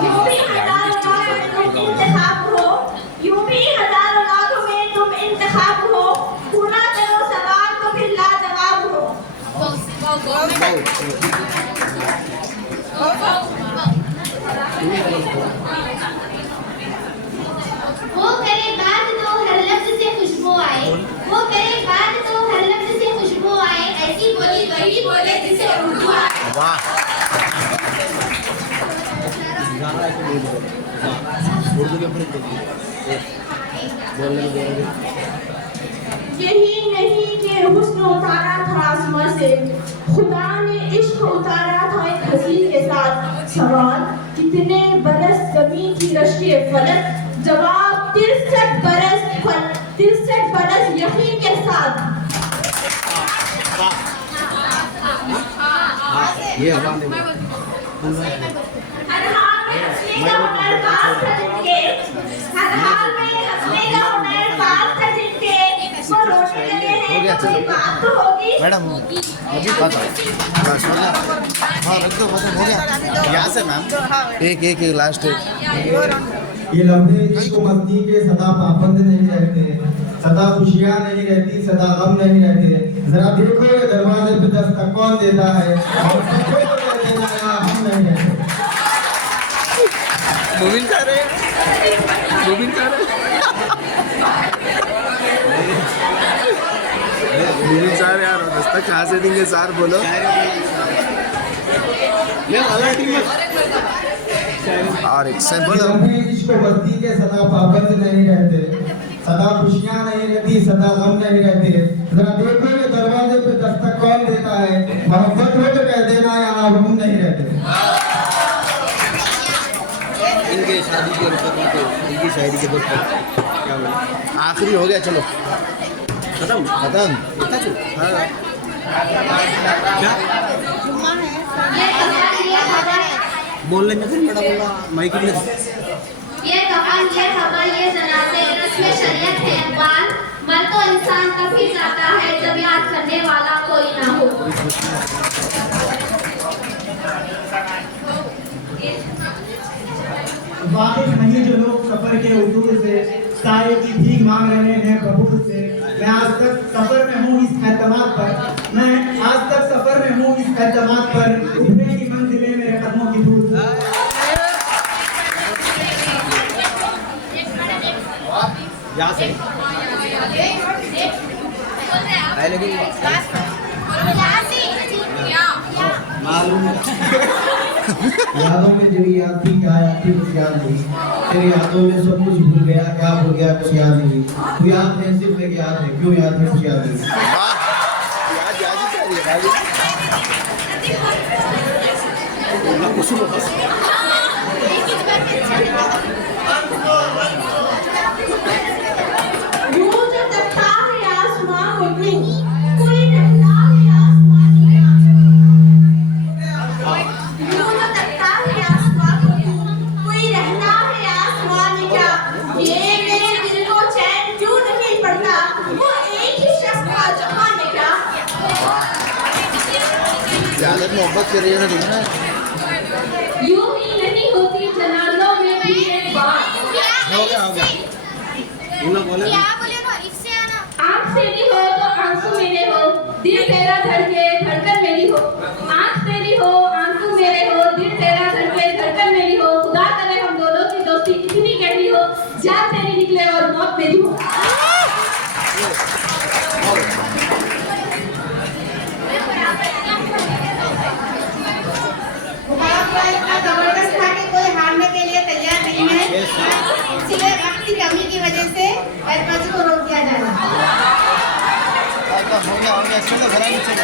यूं भी हजारों लाखों में तुम इंतखाब हो, पूरा करो सवाल तो फिर लाजवाब हो। वो करे बात तो हर लफ्ज से खुशबू आए, वो करे बात तो हर लफ्ज से खुशबू आए, ऐसी बोली वही बोले जिसे उर्दू आए। वाह यही नहीं कि हुस्न उतारा था आसमां से, खुदा ने इश्क उतारा था एक हसीन के साथ। सवाल कितने बरस जमीन की रश्के फलक, जवाब 63 बरस 63 बरस यकीन के साथ। ये हवा में हर हाल में हंसने का हुनर खास था जिनके, हर हाल में हंसने का हुनर खास था जिनके, वो रोने लगे हैं तो कोई बात तो होगी। मैडम अभी बात बस हो गया, हाँ रख दो खत्म हो गया यहाँ से मैम, एक एक लास्ट एक। ये लम्हे इश्क मस्ती के सदा पाबंद नहीं रहते, सदा खुशियाँ नहीं रहती, सदा गम नहीं रहते। जरा देखो ये दरवाजे पे दस्तक कौन देता है, और सबको तो कहते हैं यहाँ हम नहीं रहते। मुबिन कर रहे मुबिन कर रहे मुबिन साहब यार दस्तक कहाँ से देंगे सार बोलो। और एक से बोलो। लम्हे इश्क मस्ती के सदा पाबंद नहीं रहते, सदा खुशियाँ नहीं रहती, सदा गम नहीं रहते। जरा देखो ये दरवाजे पे दस्तक कौन देता है, मोहब्बत हो तो कह देना यहाँ हम नहीं रहते। इनके शादी के रुपये तो इनकी शायरी के बहुत क्या बोले, आखिरी हो गया चलो खत्म खत्म। हाँ ये कहा बोलने में फिर बड़ा बोला माइक में ये कफन, ये खबर, ये जनाजे, रस्म शरीयत है अखबार। मर तो इंसान तभी जाता है जब याद करने वाला कोई ना हो। वाकिफ नहीं जो लोग सफर के उसूल से साए की भीख मांग रहे हैं बबूल से। मैं आज तक सफर में हूँ इस एतमाद पर, मैं आज तक सफर में हूँ इस एतमाद पर, उठेगी मंजिलें मेरे कदमों की धूल से। यहाँ से लेकिन मालूम यादों में तेरी याद थी, क्या याद थी कुछ याद नहीं। तेरी यादों में सब कुछ भूल गया, क्या भूल गया कुछ याद नहीं। तू याद है सिर्फ एक याद है, क्यों याद है कुछ याद नहीं। मोहब्बत कर रही है ना। यूं ही नहीं होती जनाजों में भी एक बात। हो गया बोले आँख तेरी हो तो आंसू मेरे हो, दिल तेरा धड़के धड़कन मेरी हो। आँख तेरी हो आंसू मेरे हो, दिल तेरा धड़के धड़कन मेरी हो। खुदा करे हम दोनों की दोस्ती इतनी गहरी हो, जान तेरी निकले और मौत मेरी हो। जबरदस्त था कि कोई हारने के लिए तैयार नहीं है, इसलिए वक्त की कमी की वजह से बैतबाजी को रोक दिया जाएगा। हो गया इसमें घर में चले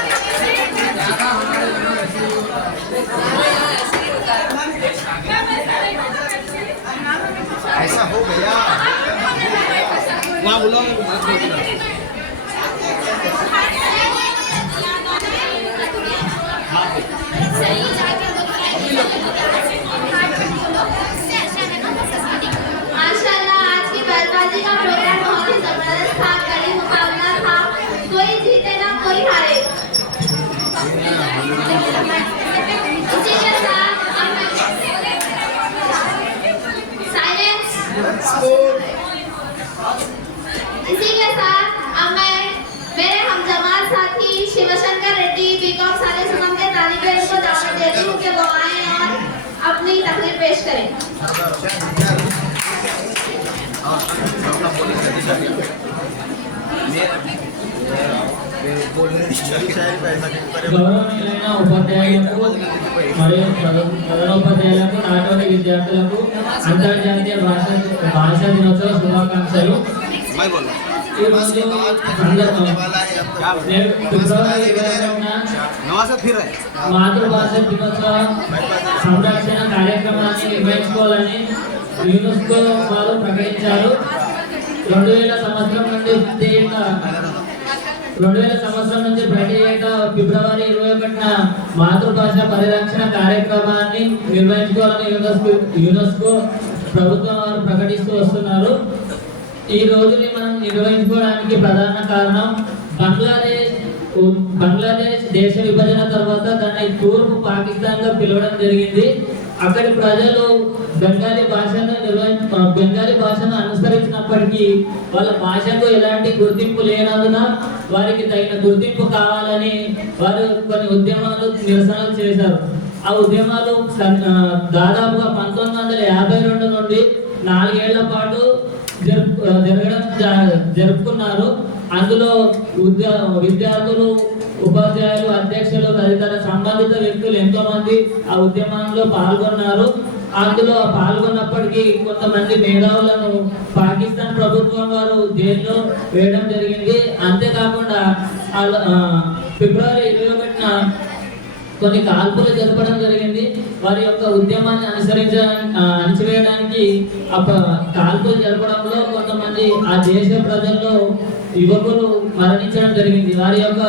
ऐसा हो गया वहाँ बोलो माशाल्लाह आज की बैतबाजी का प्रोग्राम बहुत ही जबरदस्त था, कड़ी मुकाबला था, कोई जीते ना कोई हारे। इसी के साथ साइलेंस। इसी के साथ अब मैं मेरे हमजमात साथी शिवशंकर रेड्डी बीकॉम साले सुगम के तालिबे इल्म को दावत देती हूँ कि वो आए और अपनी तकरीर पेश करें। గౌరవనీయులైన ఉపాధ్యాయులకు మరియు ప్రధానోపాధ్యాయులకు నాటోని విద్యార్థులకు అంతర్జాతీయ భాషా దినోత్సవ శుభాకాంక్షలు. ఈరోజు ఫిబ్రవరి 21న మాతృభాష దినోత్సవ సంరక్షణ కార్యక్రమాన్ని నిర్వహించుకోవాలని యునెస్కో వారు ప్రకటించారు. 2000 సంవత్సరం నుంచి ప్రతి ఏటా ఫిబ్రవరి 21న మాతృభాష పరిరక్షణ కార్యక్రమాన్ని నిర్వహించుకోవాలని యునెస్కో ప్రభుత్వం వారు ప్రకటిస్తూ వస్తున్నారు. ఈ రోజుని మనం నిర్వహించుకోవడానికి ప్రధాన కారణం బంగ్లాదేశ్ దేశ విభజన తర్వాత దాన్ని తూర్పు పాకిస్తాన్ గా పిలవడం జరిగింది. అక్కడి ప్రజలు బెంగాలీ భాషను అనుసరించినప్పటికీ వాళ్ళ భాషకు ఎలాంటి గుర్తింపు లేనందున వారికి తగిన గుర్తింపు కావాలని వారు కొన్ని ఉద్యమాలు నిరసనలు చేశారు. ఆ ఉద్యమాలు దాదాపుగా 1952 నుండి 4 ఏళ్ల పాటు జరుపుకున్నారు. అందులో విద్యార్థులు, ఉపాధ్యాయులు, అధ్యక్షులు తదితర సంబంధిత వ్యక్తులు ఎంతో మంది ఆ ఉద్యమంలో పాల్గొన్నారు. అందులో పాల్గొన్నప్పటికీ కొంతమంది మేధావులను పాకిస్తాన్ ప్రభుత్వం వారు జైల్లో వేయడం జరిగింది. అంతేకాకుండా ఫిబ్రవరి 21న కొన్ని కాల్పులు జరపడం జరిగింది. వారి యొక్క ఉద్యమాన్ని అణిచివేయడానికి కాల్పులు జరపడంలో కొంతమంది ఆ దేశ ప్రజల్లో యువకులు మరణించడం జరిగింది. వారి యొక్క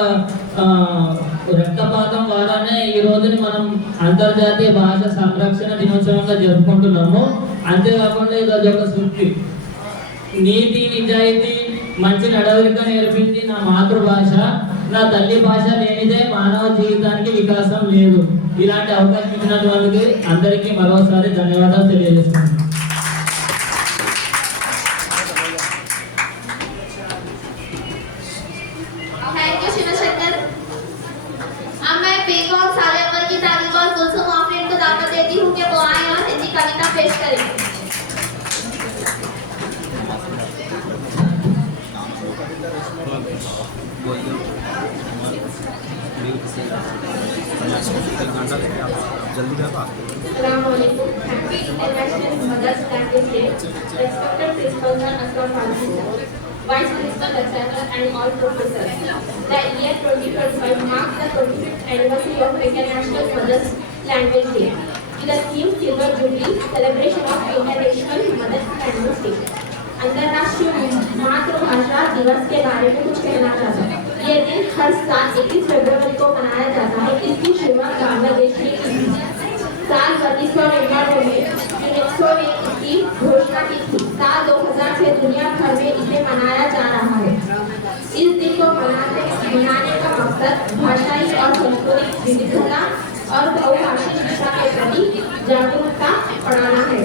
రక్తపాతం ద్వారానే ఈ రోజుని మనం అంతర్జాతీయ భాష సంరక్షణ దినోత్సవంగా జరుపుకుంటున్నాము. అంతేకాకుండా ఇది ఒక సృష్టి. నీతి నిజాయితీ మంచి నడవడిక నేర్పింది నా మాతృభాష. నా తల్లి భాష లేనిదే మానవ జీవితానికి వికాసం లేదు. ఇలాంటి అవకాశం ఇచ్చినటువంటి అందరికీ మరోసారి ధన్యవాదాలు తెలియజేస్తున్నాను. Thank you Shivshankar. अब मैं बेगम साले अव्वल की तारीफ और कुलसुम ऑफरीन को दावत देती हूँ कि वो आए और हिंदी कविता पेश करें। Assalamualaikum. Happy International Mother's Language Day. Respected principals and Aslam Falsi sir, Vice Principal Lecturer and all professors. The year 2025 marks the 25th anniversary of International Mother's Language Day. With the theme Silver Jubilee, celebration of International Mother's Language Day. अंतर्राष्ट्रीय मातृभाषा दिवस के बारे में कुछ कहना चाहता हूँ। ये दिन हर साल 21 फरवरी को मनाया जाता है। इसकी शुरुआत बांग्लादेश में की थी। साल 1999 में यूनेस्को ने इसकी घोषणा की थी। साल 2000 से दुनिया भर में इसे मनाया जा रहा है। इस दिन को मनाने का मकसद भाषाई और सांस्कृतिक विविधता और बहुभाषी शिक्षा के प्रति जागरूकता बढ़ाना है।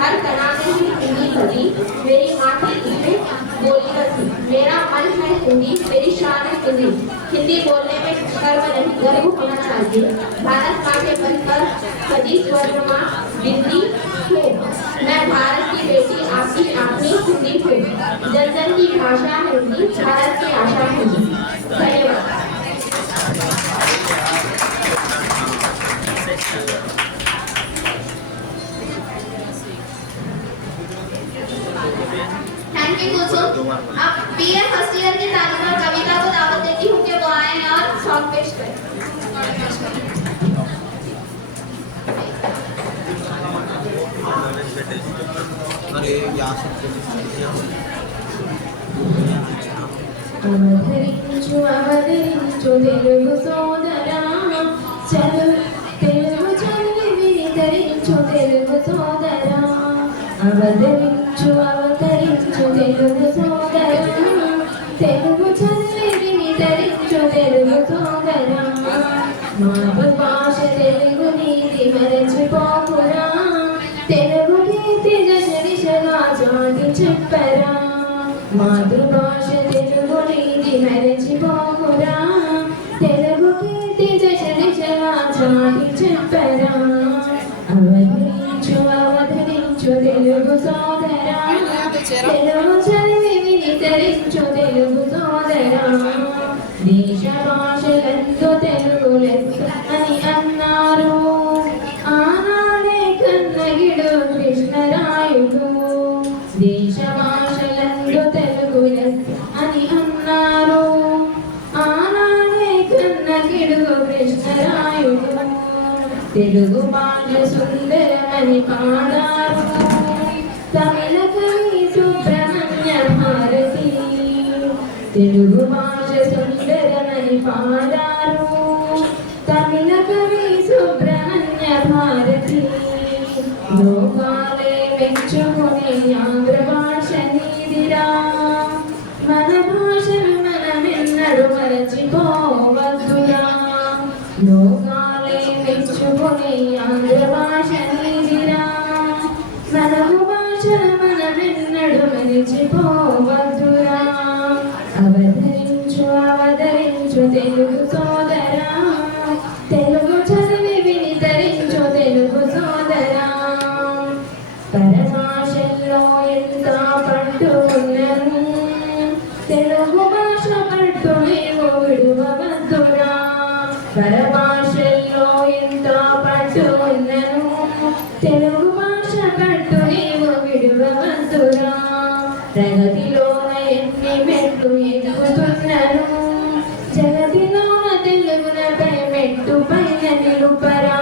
हर कला में ही हिंदी बनी, मेरी माँ थी इसमें बोली थी। मेरा मन है हिंदी, मेरी शान है हिंदी। हिंदी बोलने में गर्व नहीं, गर्व होना चाहिए। भारत माँ के बल पर सदी स्वर्ग माँ हिंदी हूँ। मैं भारत की बेटी, आपकी अपनी हिंदी हूँ। जन जन की भाषा हिंदी, भारत की आशा हिंदी। धन्यवाद। Thank you Kulsum. अब बीए फर्स्ट ईयर की तालिम और कविता को दावत देती हूँ कि वो आए और सॉन्ग पेश करें। అవతరించు అవతరించు తెలుగు సోదరా, తెలుగు చదివి ధరించు తెలుగు సోదరా. అవతరించు అవతరించు తెలుగు సోదరా, తెలుగు చదివి ధరించు తెలుగు సోదరా. మాతృభాష తెలుగు నీతి మరచిపోకురా, తెలుగు కీర్తి దశ దిశగా చాటి చెప్పరా. మాతృభాష తెలుగు నీతి మరచిపోకురా, తెలుగు కీర్తి దశ దిశగా చాటి చెప్పరా. అవతరించు అవతరించు తెలుగు సోదరా, తెలుగు చదివి వినితరించు తెలుగు సోదరా. దేశ భాషలందు తెలుగు లెస్స అని అన్నారు ఆనాడే కన్నగిడు కృష్ణరాయుడు. దేశ భాషలందు తెలుగు లెస్స అని అన్నారు ఆనాడే కన్నగిడు కృష్ణరాయుడు. తెలుగు భాష సుందరమని పాడారు తమిళ కవి సుబ్రహ్మణ్య భారతి. తెలుగు భాష సుందరమని పాడారు తమిళ కవి సుబ్రహ్మణ్య భారతి. లోకాలే మెచ్చుకునే ఆంధ్ర భాష నీదిరా, మన భాషను మనమెన్నడు మరచిపోవద్దురా. లోకాలే మెచ్చుకునే ఆంధ్ర భాష నీదిరా, మనకు భాషను మనమెన్నడు మరచిపోవద్దురా. అవతరించు అవతరించు తెలుగు సోదరా, తెలుగు చదివి వినితరించు తెలుగు సోదరా. పరభాషల్లో ఎంత పట్టు ఉన్నను, తెలుగు భాష పట్టు నీవు విడువవద్దురా. పరభాషల్లో ఎంత పట్టు ఉన్నను, తెలుగు భాష పట్టు నీవు విడువవద్దురా. ప్రగతిలోన ఎన్ని మెట్లు ఎక్కుతున్నను, జగతిలోన తెలుగునపై మెట్టు పైన నిలుపరా.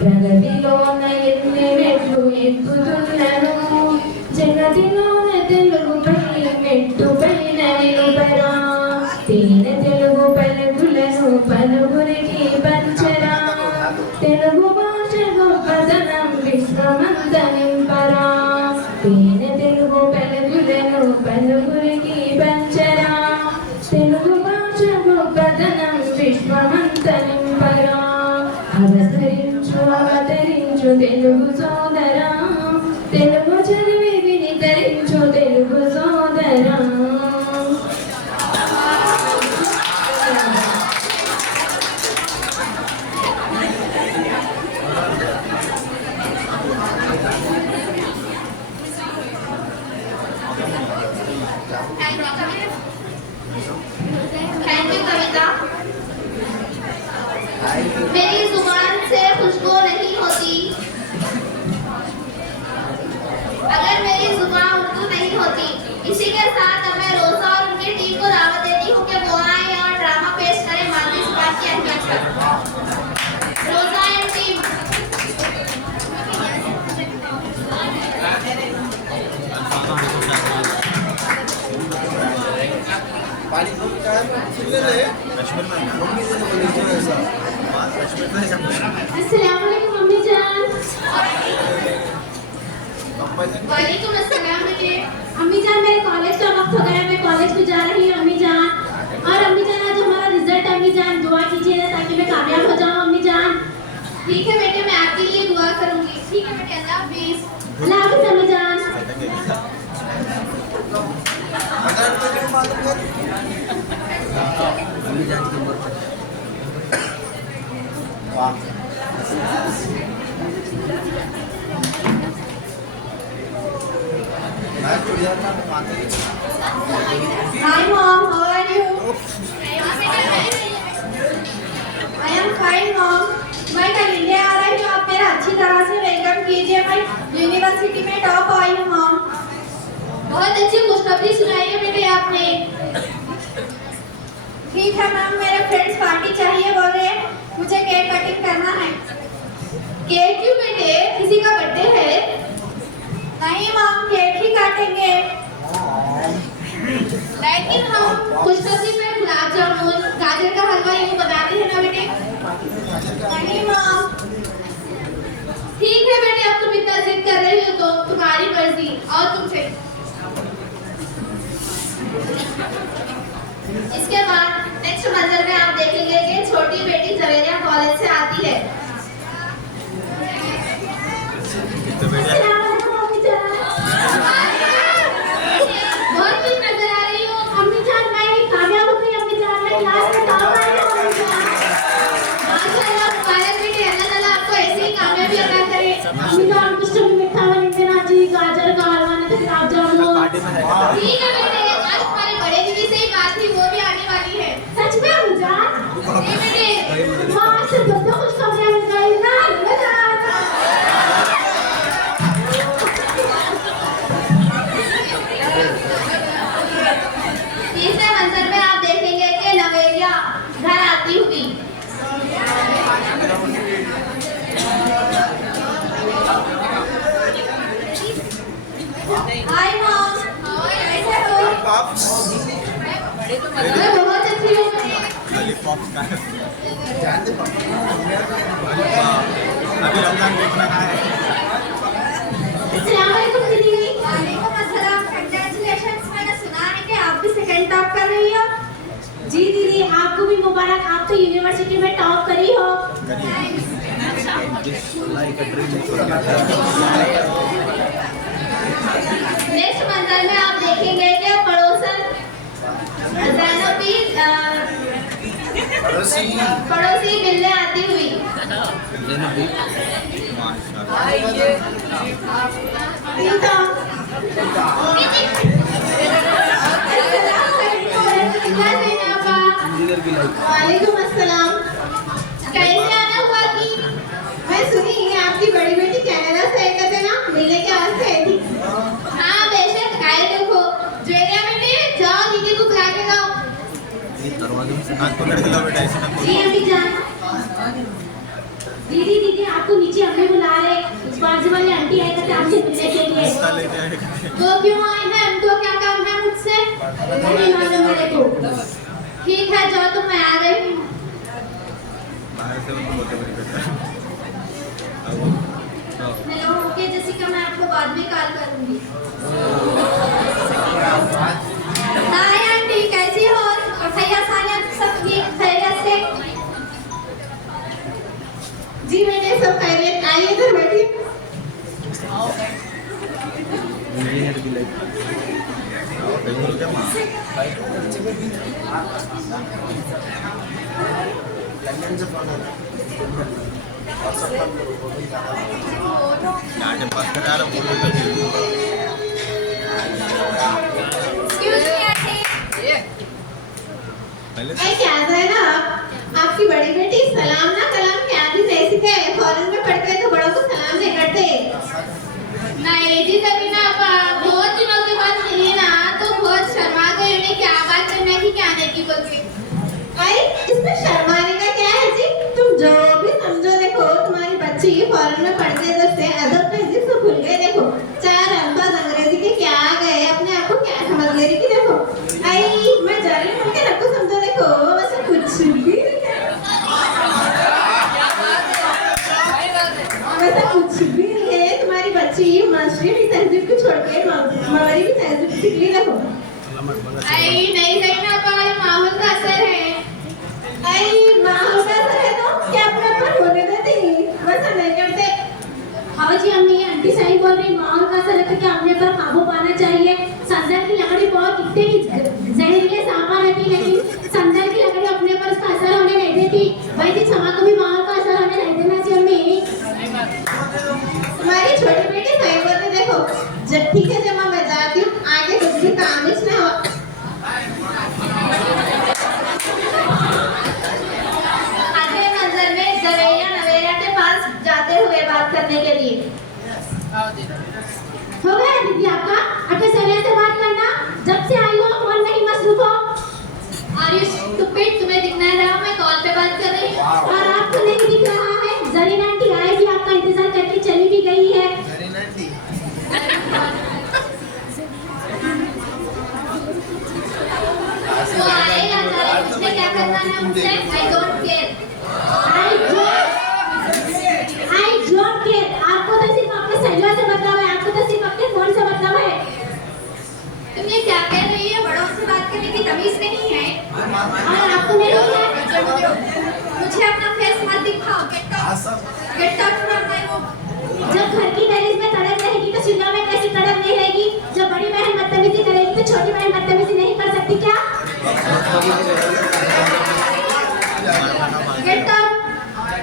ప్రగతిలోన ఎన్ని మెట్లు ఎక్కుతున్నను, జగతిలోన తెలుగుపై మెట్టు పైన నిలుపరా. తేనె తెలుగు పలుకులను పలుగురికి పంచరా, తెలుగు భాష గొప్పతనం విశ్వమంత నింపరా. విశ్వమంతనింపగా అవతరించు తెలుగు సోదరా తెలుగు చదివి వినితరించు తెలుగు సోదరా. थैंक यू कविता. मेरी जुबान से खुशबू नहीं होती अगर मेरी जुबान उर्दू नहीं होती. इसी के साथ अब मैं रोजा और उनकी टीम को दावत देती हूँ कि वो आए और ड्रामा पेश करें मादरी जुबान की अहमियत पर. रोजा एंड टीम. अस्सलाम वालेकुम मम्मी जान. वालेकुम अस्सलाम बेटे. अम्मी जान मेरे कॉलेज का वक्त हो गया, मैं कॉलेज को जा रही हूँ अम्मी जान. और अम्मी जान आज हमारा रिजल्ट है अम्मी जान, दुआ कीजिएगा ताकि मैं कामयाब हो जाऊँ अम्मी जान. ठीक है बेटे, मैं आपके लिए दुआ करूंगी. ठीक है बेटे, अल्लाह हाफिज. अल्लाह हाफिज़ अम्मी जान. Hi mom, how are you? I am fine mom. मैं कल इंडिया आ रही हूँ, आप मेरा अच्छी तरह से वेलकम कीजिए. मैं यूनिवर्सिटी में टॉप आई हूँ मॉम. बहुत अच्छी खुशखबरी सुनाई है बेटे आपने. ठीक है मैम, मेरे फ्रेंड्स पार्टी चाहिए बोल रहे हैं, मुझे केक कटिंग करना है. केक क्यों बेटे, किसी का बर्थडे है? नहीं मॉम, केक ही काटेंगे. लेकिन हम खुशखबरी में गुलाब जामुन गाजर का हलवा यूँ बनाते हैं ना बेटे. नहीं मॉम. ठीक है बेटे, अब तुम इतना जिद कर रही हो तो तुम्हारी मर्जी. और तुमसे इसके बाद नेक्स्ट मंजर में आप देखेंगे कि छोटी बेटी जवेरिया कॉलेज से आती है. बहुत खुश नजर आ रही हो. अम्मी जान मैं कामयाब हो गई अम्मी जान, मैं क्लास में टॉप आई हूँ अम्मी जान. माशाल्लाह, मुबारक बेटे, अल्लाह ताला आपको ऐसी ही कामयाबी अता करे. अम्मी जान कुछ तो मीठा बनेंगे ना जी, गाजर का हलवा नहीं तो गुलाब जामुन. ठीक है बेटे, आज तुम्हारे बड़े दीदी से ही बात थी, वो भी आने वाली है. सच में अम्मी जान? नहीं बेटे, माँ से तो खुशखबरियाँ मिल गई ना. तीसरे मंजर में आप देखेंगे कि नवेलिया घर आती हुई. हाय मॉम, कैसे हो? मैं बहुत अच्छी हूँ. अभी रमजान देखना है. अस्सलाम वालेकुम दीदी. वालेकुम अस्सलाम. कंग्रेचुलेशंस. मैंने सुना है कि आप भी सेकंड टॉप कर रही हो. जी दीदी आपको भी मुबारक, आप तो यूनिवर्सिटी में टॉप करी हो. नेक्स्ट मंजर में आप देखेंगे कि पड़ोसन ज़ैनब भी पड़ोसी मिलने आती हुई. वालेकुम अस्सलाम. कैसे आना हुआ कि मैं सुनी है आपकी बड़ी बेटी कनाडा से आई कहते ना, मिलने के वास्ते आई थी. हाँ बेशक आए. देखो ज्वेलिया बेटे, जाओ दीदी को बुला के लाओ. दरवाजे में से हाथ पकड़ के लाओ बेटा, ऐसे ना जी अम्मी जान. दीदी दीदी आपको नीचे अम्मी बुला रहे, बाजू वाली आंटी आई कहते आपसे मिलने के लिए. लेके आएगा. वो क्यों आए हैं, उनको क्या काम है मुझसे? नहीं मालूम मेरे को. ठीक है जाओ, तो मैं आ रही हूँ. बाहर से उनको बोलते मेरी बेटा. हेलो, ओके जैसिका, मैं आपको बाद में कॉल करूँगी. हाय आंटी, कैसी हो? भैया सानिया सब ठीक खैरियत से? जी बेटे सब खैरियत, आइए इधर बैठिए। इंजीनियर की लाइफ लंदन से फोन बात कर रहा क्या है ना आपकी बड़ी बेटी सलाम ना कलाम क्या भी नहीं सीखे, फॉरेन में पढ़ते तो बड़ों को सलाम नहीं करते। नहीं जी सरीना आपा बहुत दिनों के बाद मिली ना तो बहुत शर्मा गई, उन्हें क्या बात करने की क्या नहीं की बोल के। भाई इसमें शर्माने का क्या है जी, तुम जो भी समझो। देखो तुम्हारी बच्ची फॉरेन में पढ़ते से अदब तहजीब से भूल गए। देखो 4 अल्फाज अंग्रेजी के क्या आ गए, अपने आप को क्या समझ ले रही थी। देखो आई मैं जारी बोल के रखो समझो। देखो वैसे कुछ भी वैसा कुछ भी है। तुम्हारी बच्ची मशरक़ी तहजीब को छोड़ के मगरबी तहजीब सीख ली। देखो आई नहीं सही ना आपा, माहौल का असर है। आई माहौल का असर है तो क्या अपने ऊपर होने देती, वैसा नहीं करते। हाँ जी अम्मी, आंटी सही बोल रही, माहौल का असर है तो क्या अपने पर काबू पाना चाहिए। संदल की लकड़ी बहुत कितने की जहरीले सामान रहती, लेकिन संदल की लकड़ी अपने पर उसका असर होने नहीं देती। वैसे क्षमा को भी माहौल का असर होने नहीं देना चाहिए अम्मी। तुम्हारी छोटी बेटी सही बोलती। देखो जब ठीक है जब मैं जाती हूँ, आगे कुछ भी काम ही ना हो। अगले मंजर में जवेरिया नवेरिया के पास जाते हुए बात करने के लिए। हो गया दीदी आपका अटे सरिया से बात करना, जब से आई हो फोन में ही मसरूफ हो। आयुष स्टूपिड, तुम्हें दिखना है रहा मैं कॉल पे बात कर रही हूँ और आपको नहीं दिख रहा है। जरीना आंटी आएगी, आपका इंतजार करके चली भी गई है। वो आए या जाए मुझे क्या करना है मुझसे, I don't care. I don't care. आपको तो सिर्फ अपने सहेलियों से मतलब है, आपको तो सिर्फ अपने फोन से मतलब है। तुम ये क्या कह रही है, बड़ों से बात करने की तमीज नहीं है। और आपको नहीं है, मुझे अपना फेस मत दिखाओ, get out from my room. जब घर की दहलीज में तड़प रहेगी तो सीधा में कैसी तड़प नहीं रहेगी। जब बड़ी बहन बदतमीजी करेगी तो छोटी बहन बदतमीजी नहीं कर सकती क्या? Get out.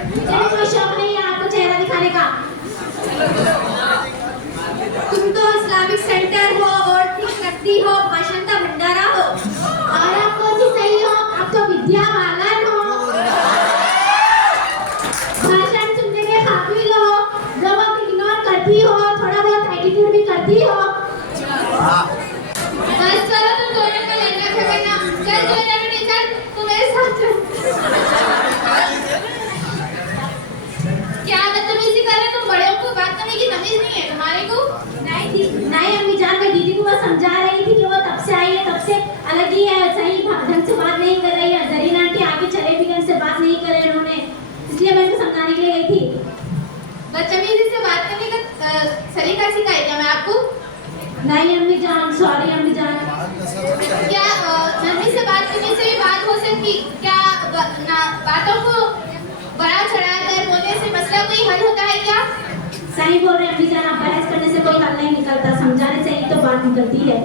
मुझे कोई शौक नहीं है आपको चेहरा दिखाने का। तुम तो इस्लामिक सेंटर हो और ठीक लगती हो, बसंता भंडारा हो। और आप कौन सी सही हो? आप तो विद्या बालन हो। भाषण सुनने के काबिल हो, लोगों को इग्नोर करती हो, थोड़ा बहुत एटीट्यूड भी करती हो। बस करो तुम दोनों का लेना झगड़ना। चल दोनों बेटी चल, तू मेरे साथ चल। क्या बदतमीजी कर रहे हो तुम, बड़ों को बात करने की तमीज नहीं है तुम्हारे को। नहीं अम्मी जान, मैं दीदी को वो समझा रही थी कि वो तब से आई है, तब से अलग ही है, सही ढंग से बात नहीं कर रही है। जरीना आंटी आगे चले भी ढंग से बात नहीं करे उन्होंने, इसलिए मैं उनको समझाने के लिए गई थी। बदतमीजी से बात करने का सलीका सिखाई क्या मैं आपको? नहीं अम्मी जान, सॉरी अम्मी जान। क्या नरमी से बात करने से भी बात हो सकती? क्या बातों को बड़ा चढ़ाकर बोलने से मसला कोई हल होता है क्या? सही बोल रहे अम्मी जान, आप बहस करने से कोई हल नहीं निकलता, समझाने से ही तो बात निकलती है।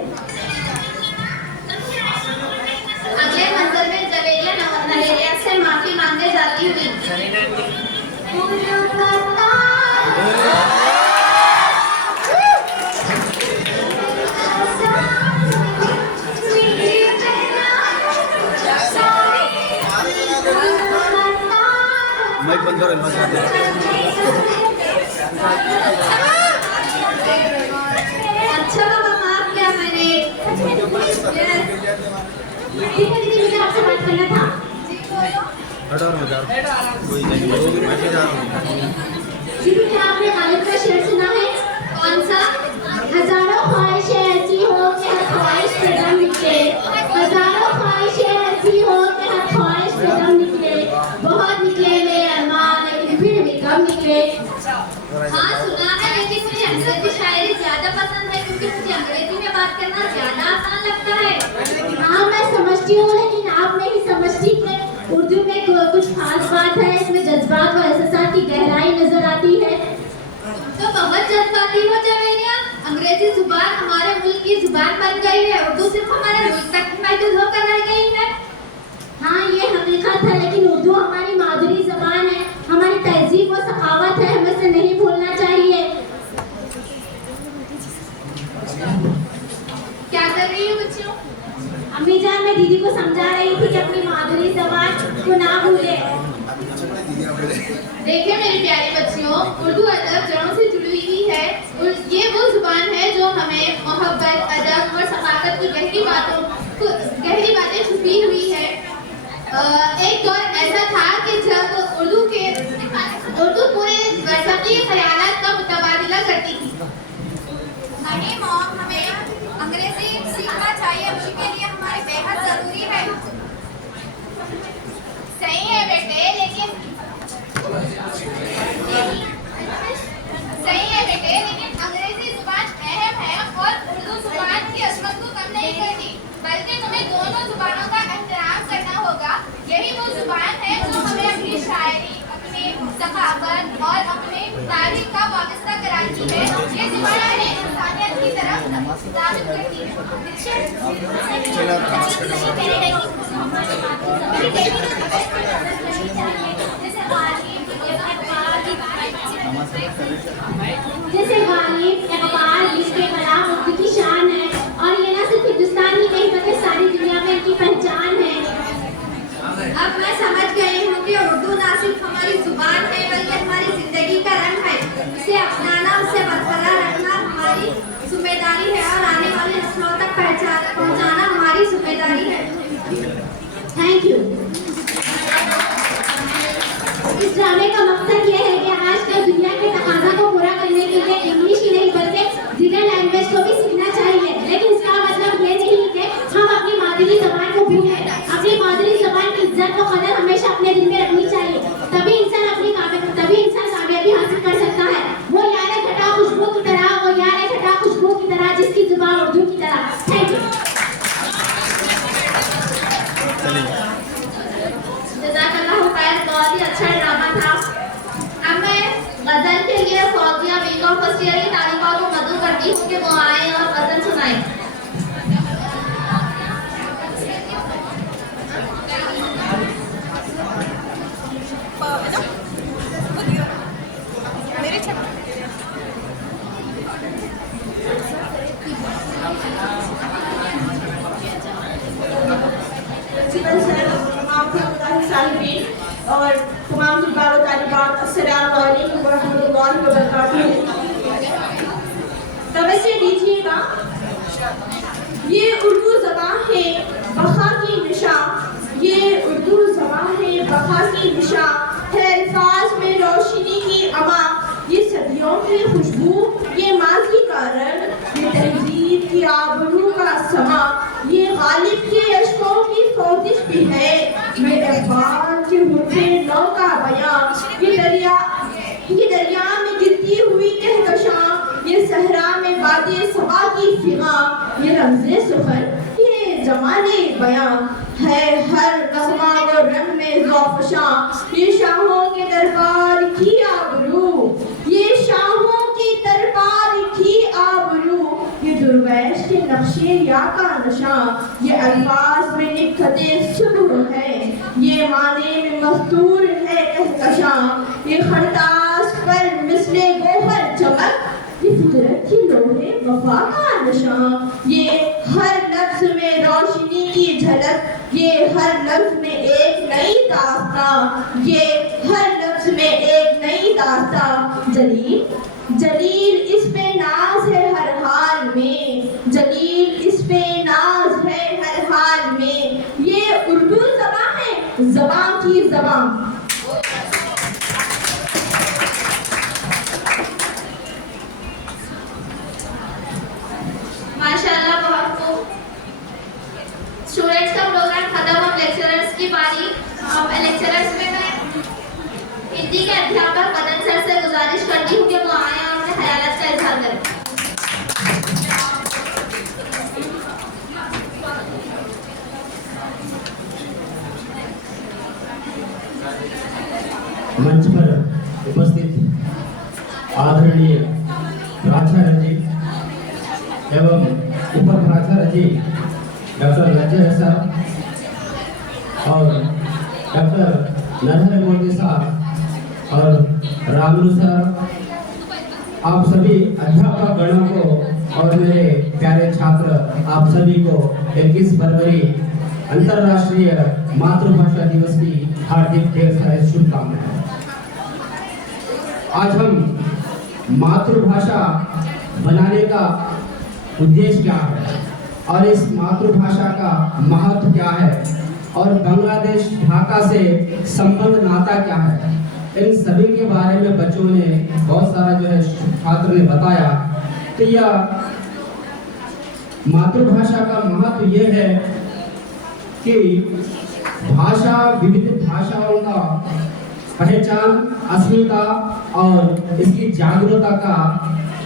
अगले मंजर में जवेरिया नवेरिया से माफी मांगने जाती हुई। माइक बंद करो, अच्छा बाबा माफ किया मैंने। ठीक है दीदी, मुझे आपसे बात करना था। कोई नहीं, मैं भी जा रहा हूँ। दीदी क्या आपने गालिब का शेर सुना है? कौन सा? हजारों ख्वाहिशें ऐसी हो कि हर ख्वाहिश पे दम निकले। हजारों ख्वाहिशें ऐसी हो कि हर ख्वाहिश पे दम निकले। बहुत निकले मेरे अरमान, लेकिन फिर भी कम निकले। हाँ सुना है, लेकिन मुझे अंग्रेजी शायरी ज्यादा पसंद है क्योंकि मुझे अंग्रेजी में बात करना ज्यादा आसान लगता है। हाँ मैं समझती हूँ, लेकिन आप नहीं समझती कि उर्दू में कुछ खास बात है, इसमें जज्बात और एहसास की गहराई जुबान हमारे मुल्क की जुबान बन गई है। उर्दू सिर्फ हमारे मुल्क तक ही महदूद होकर रह गई है। हाँ, ये हकीकत है, लेकिन उर्दू हमारी मादरी जबान है, हमारी तहजीब और सखावत है, हमें इसे नहीं भूलना चाहिए। क्या कर रही हो बच्चियों? अम्मी जान, मैं दीदी को समझा रही थी कि अपनी मादरी जबान को ना भूले। देखिए मेरी प्यारी बच्चियों, उर्दू अदब जड़ों से जुड़ी हुई है। ये वो जुबान है जो हमें मोहब्बत, अदब और सकाफत की गहरी बातें छुपी हुई है। एक दौर ऐसा था कि जब उर्दू पूरे वसाती ख्यालात का मुतबादला करती थी। नहीं मॉम, हमें अंग्रेजी सीखना चाहिए, उसके लिए हमारे बेहद जरूरी है। सही है बेटे, लेकिन अंग्रेजी जुबान अहम है और उर्दू जुबान की अजमत को कम नहीं करती, बल्कि तुम्हें दोनों जुबानों का एहतराम करना होगा। यही वो जुबान है जो हमें अपनी शायरी, अपनी सकाफत और अपनी तारीख का वाबस्ता कराती है। ये जुबान हमें इंसानियत की तरफ दावित करती जैसे गालिब, इकबाल, इश्क़ कलाम उर्दू की शान है, और ये ना सिर्फ हिंदुस्तान ही नहीं बल्कि सारी दुनिया में इनकी पहचान है। अब मैं समझ गई हूँ कि उर्दू ना सिर्फ हमारी जुबान है बल्कि हमारी जिंदगी का रंग है। इसे अपनाना, उसे बरकरार रखना हमारी जिम्मेदारी है और आने वाली नस्लों तक पहुँचाना हमारी जिम्मेदारी है। Thank you. इस ड्रामे का मकसद ये है कि आजकल दुनिया के तकाजा को पूरा करने के लिए इंग्लिश ही नहीं बल्कि दीगर लैंग्वेज को भी सीखना चाहिए, लेकिन इसका मतलब ये नहीं कि हम अपनी मादरी जबान को भूलें। अपनी मादरी जबान की इज्जत को कदर हमेशा अपने दिल में रखनी चाहिए, तभी इंसान कामयाबी हासिल कर सकता है। वो यार है खटा खुशबू की तरह, जिसकी जुबान उर्दू की तरह। Thank you. बहुत ही अच्छा ड्रामा था। अब मैं गजल के लिए फौजिया बेगम फर्स्ट ईयर की तालिबा को मदद करती हूँ कि वो आए और गजल सुनाएं। और तमाम तलबा व तालिबात, अस्सलाम वालेकुम व रहमतुल्लाहि व बरकातुहू। तवज्जो दीजिएगा, ये उर्दू ज़बान है बक़ा की निशान, ये उर्दू ज़बान है बक़ा की निशान है, अल्फाज में रोशनी की अमा, ये सदियों की खुशबू, ये माज़ी का रंग, ये तहजीब की आबरू का समा, ये गालिब के अश्कों की सोजिश भी है, ये अखबार के मुझे नौ का बयां, ये दरिया में गिरती हुई कहकशां, ये सहरा में बादे सबा की फिगा, ये रमज़े सुखन, ये जमाने बयां है, हर नग़मा व रंग में ज़ौफ़शां, ये शाहों के दरबार की आबरू, ये शाहों की दरबार की आबरू, ये दुर्वैश के नक्शे या का नशा, ये अल्फाज में निखते सुबह है, ये माने में मस्तूर है कहकशां, ये खरतास पर मिसले गोहर चमक, ये फितरत की लोहे वफा का नशा, ये हर लफ्ज में रोशनी की झलक, ये हर लफ्ज में एक नई दास्तां, ये हर लफ्ज में एक नई दास्तां, जलील इस पे नाज है हर हाल में, जलील इस पे नाज है हर हाल में, ये उर्दू ज़बान है, ज़बान की ज़बान। माशाल्लाह, बहुत खूब। स्टूडेंट्स का प्रोग्राम खत्म, अब लेक्चरर्स की बारी। अब लेक्चरर्स में मैं हिंदी के अध्यापक मदन सर से गुजारिश करती हूँ कि वो आए और अपने ख्यालात का इजहार करें। मंच पर उपस्थित आदरणीय प्राचार्य जी, एवं उपप्राचार्य जी डॉक्टर नजर साहब और डॉक्टर नरहर मोदी साहब और रामलू सर, आप सभी अध्यापक गणों को और मेरे प्यारे छात्र आप सभी को 21 फरवरी अंतर्राष्ट्रीय मातृभाषा दिवस की हार्दिक ढेर सारी शुभकामनाएं। आज हम मातृभाषा बनाने का उद्देश्य क्या है और इस मातृभाषा का महत्व क्या है और बांग्लादेश ढाका से संबंध नाता क्या है, इन सभी के बारे में बच्चों ने बहुत सारा जो है छात्र ने बताया। तो यह मातृभाषा का महत्व यह है कि भाषा विविध भाषाओं का पहचान, अस्मिता और इसकी जागरूकता का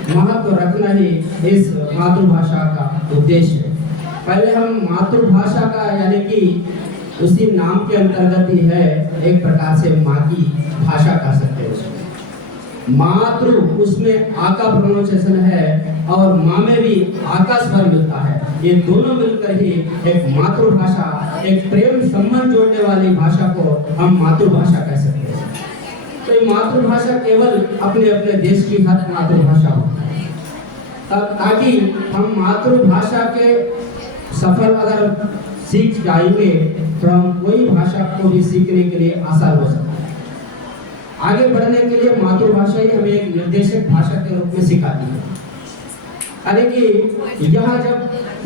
महत्व रखना ही इस मातृभाषा का उद्देश्य है। पहले हम मातृभाषा का यानी कि उसी नाम के अंतर्गत ही है, एक प्रकार से माँ की भाषा कह सकते हैं उसमें। मातृ उसमें आ का प्रोनाउंसिएशन है और माँ में भी आ का स्वर मिलता है। ये दोनों मिलकर ही एक मातृभाषा, एक प्रेम संबंध जोड़ने वाली भाषा को हम मातृभाषा कह सकते हैं। तो ये मातृभाषा केवल अपने अपने देश की हर मातृभाषा हो, ताकि हम मातृभाषा के सफल अगर सीख जाएंगे तो हम कोई भाषा को भी सीखने के लिए आसान हो सकता है। आगे बढ़ने के लिए मातृभाषा ही हमें एक निर्देशक भाषा के रूप में सिखाती है। यानी कि यहाँ जब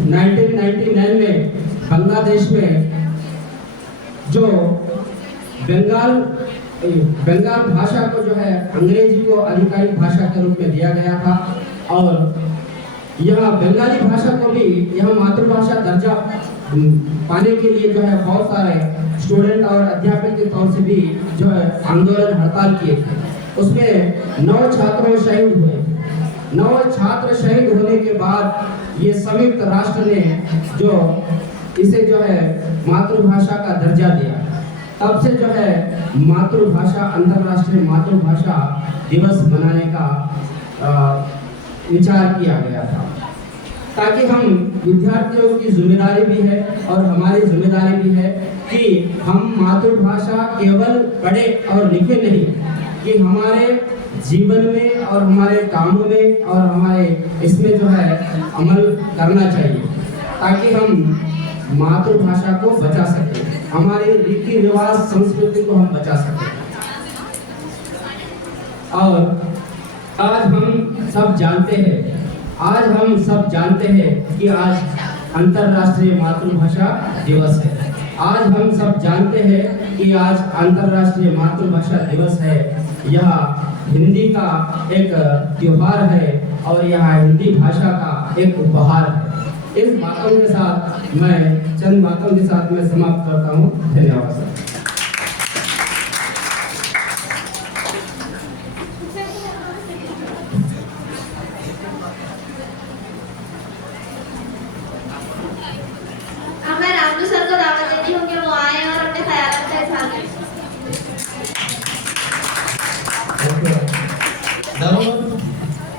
1999 में बांग्लादेश में जो बंगाल भाषा को जो है अंग्रेजी को आधिकारिक भाषा के रूप में दिया गया था और यह बंगाली भाषा को भी यह मातृभाषा दर्जा पाने के लिए जो है बहुत सारे स्टूडेंट और अध्यापक के तौर से भी जो है आंदोलन हड़ताल किए थे। उसमें 9 छात्र शहीद हुए। 9 छात्र शहीद होने के बाद ये संयुक्त राष्ट्र ने जो इसे जो है मातृभाषा का दर्जा दिया। तब से जो है मातृभाषा अंतर्राष्ट्रीय मातृभाषा दिवस मनाने का विचार किया गया था, ताकि हम विद्यार्थियों की जिम्मेदारी भी है और हमारी जिम्मेदारी भी है कि हम मातृभाषा केवल पढ़े और लिखे नहीं, कि हमारे जीवन में और हमारे कामों में और हमारे इसमें जो है अमल करना चाहिए, ताकि हम मातृभाषा को बचा सकें, हमारे रीति रिवाज संस्कृति को हम बचा सकें। और आज हम सब जानते हैं कि आज अंतर्राष्ट्रीय मातृभाषा दिवस है। आज हम सब जानते हैं कि आज अंतर्राष्ट्रीय मातृभाषा दिवस है। यह हिंदी का एक त्योहार है और यह हिंदी भाषा का एक उपहार है। इस बातों के साथ मैं चंद बातों के साथ मैं समाप्त करता हूँ। धन्यवाद सर। मैं रामलू सर को दावत देती हूँ कि वो आए और अपने ख्याल का इजहार करें।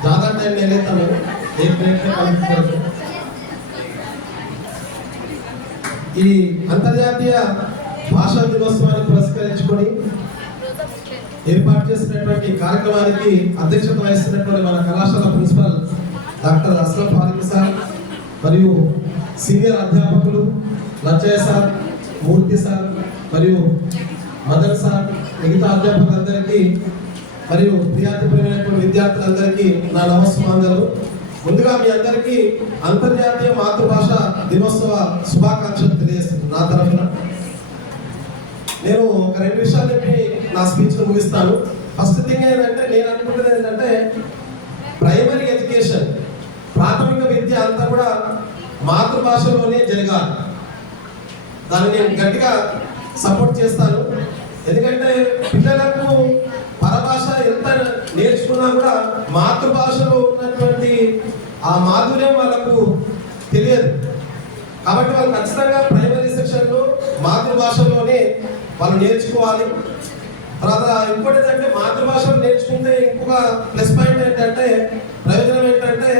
ज़्यादा टाइम ले लेता हूँ, 1 मिनट में कंप्लीट कर दूँ। ఈ అంతర్జాతీయ భాషా దినోత్సవాన్ని పురస్కరించుకొని ఏర్పాటు చేసినటువంటి కార్యక్రమానికి అధ్యక్షత వహిస్తున్నటువంటి మన కళాశాల principal doctor Ashraf Farooq sir మరియు సీనియర్ అధ్యాపకులు లచ్చయ్య సార్, మూర్తి సార్ మరియు మదన్ సార్, మిగతా అధ్యాపకులందరికీ మరియు ప్రియాతిప్రియమైనటువంటి విద్యార్థులందరికీ నా నమస్సుమాంజలు. ముందుగా మీ అందరికీ అంతర్జాతీయ మాతృభాష దినోత్సవ శుభాకాంక్షలు తెలియజేస్తున్నాను నా తరఫున. నేను ఒక 2 విషయాలు చెప్పి నా స్పీచ్ ముగిస్తాను. ఫస్ట్ థింగ్ ఏంటంటే, నేను అనుకుంటున్నది ఏంటంటే, ప్రైమరీ ఎడ్యుకేషన్, ప్రాథమిక విద్య అంతా కూడా మాతృభాషలోనే జరగాలి. దాన్ని నేను గట్టిగా సపోర్ట్ చేస్తాను. ఎందుకంటే పిల్లలకు పరభాష ఎంత నేర్చుకున్నా కూడా మాతృభాషలో ఉన్నటువంటి ఆ మాధుర్యం వాళ్ళకు తెలియదు. కాబట్టి వాళ్ళు ఖచ్చితంగా ప్రైమరీ సెక్షన్లో మాతృభాషలోనే వాళ్ళు నేర్చుకోవాలి. తర్వాత ఇంకోటి ఏంటంటే, మాతృభాషలో నేర్చుకుంటే ఇంకొక ప్లస్ పాయింట్ ఏంటంటే, ప్రయోజనం ఏంటంటే,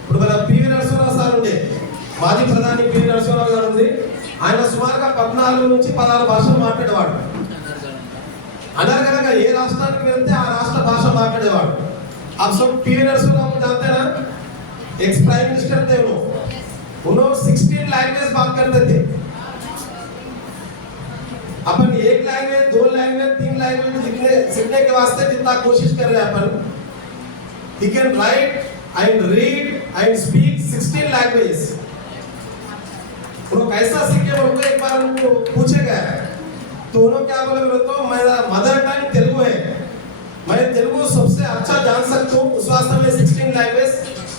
ఇప్పుడు మన పివి నరసింహరావు సార్ మాజీ ప్రధాని పివి నరసింహారావు గారు ఉంది. ఆయన సుమారుగా 14 నుంచి 16 భాషలు మాట్లాడేవాడు. అనర్గళంగా ఏ రాష్ట్రానికి వెళ్తే ఆ రాష్ట్ర భాష మాట్లాడేవాడు. आप सब पीवी नरसिम्हा को जानते हैं ना, एक्स प्राइम मिनिस्टर थे उन्होंने 16 लैंग्वेज बात करते थे. अपन एक लैंग्वेज, 2 लैंग्वेज, 3 लैंग्वेज सीखने के वास्ते जितना कोशिश कर रहे हैं अपन, he can write and read and speak 16 languages. वो कैसा सीखे बोलते एक बार उनको पूछे गया तो उन्होंने क्या बोले बोले तो मेरा मदर टंग तेलुगु है, मैं तेलुगु सबसे अच्छा जान सकता हूँ, उस वास्ते में 16 लैंग्वेज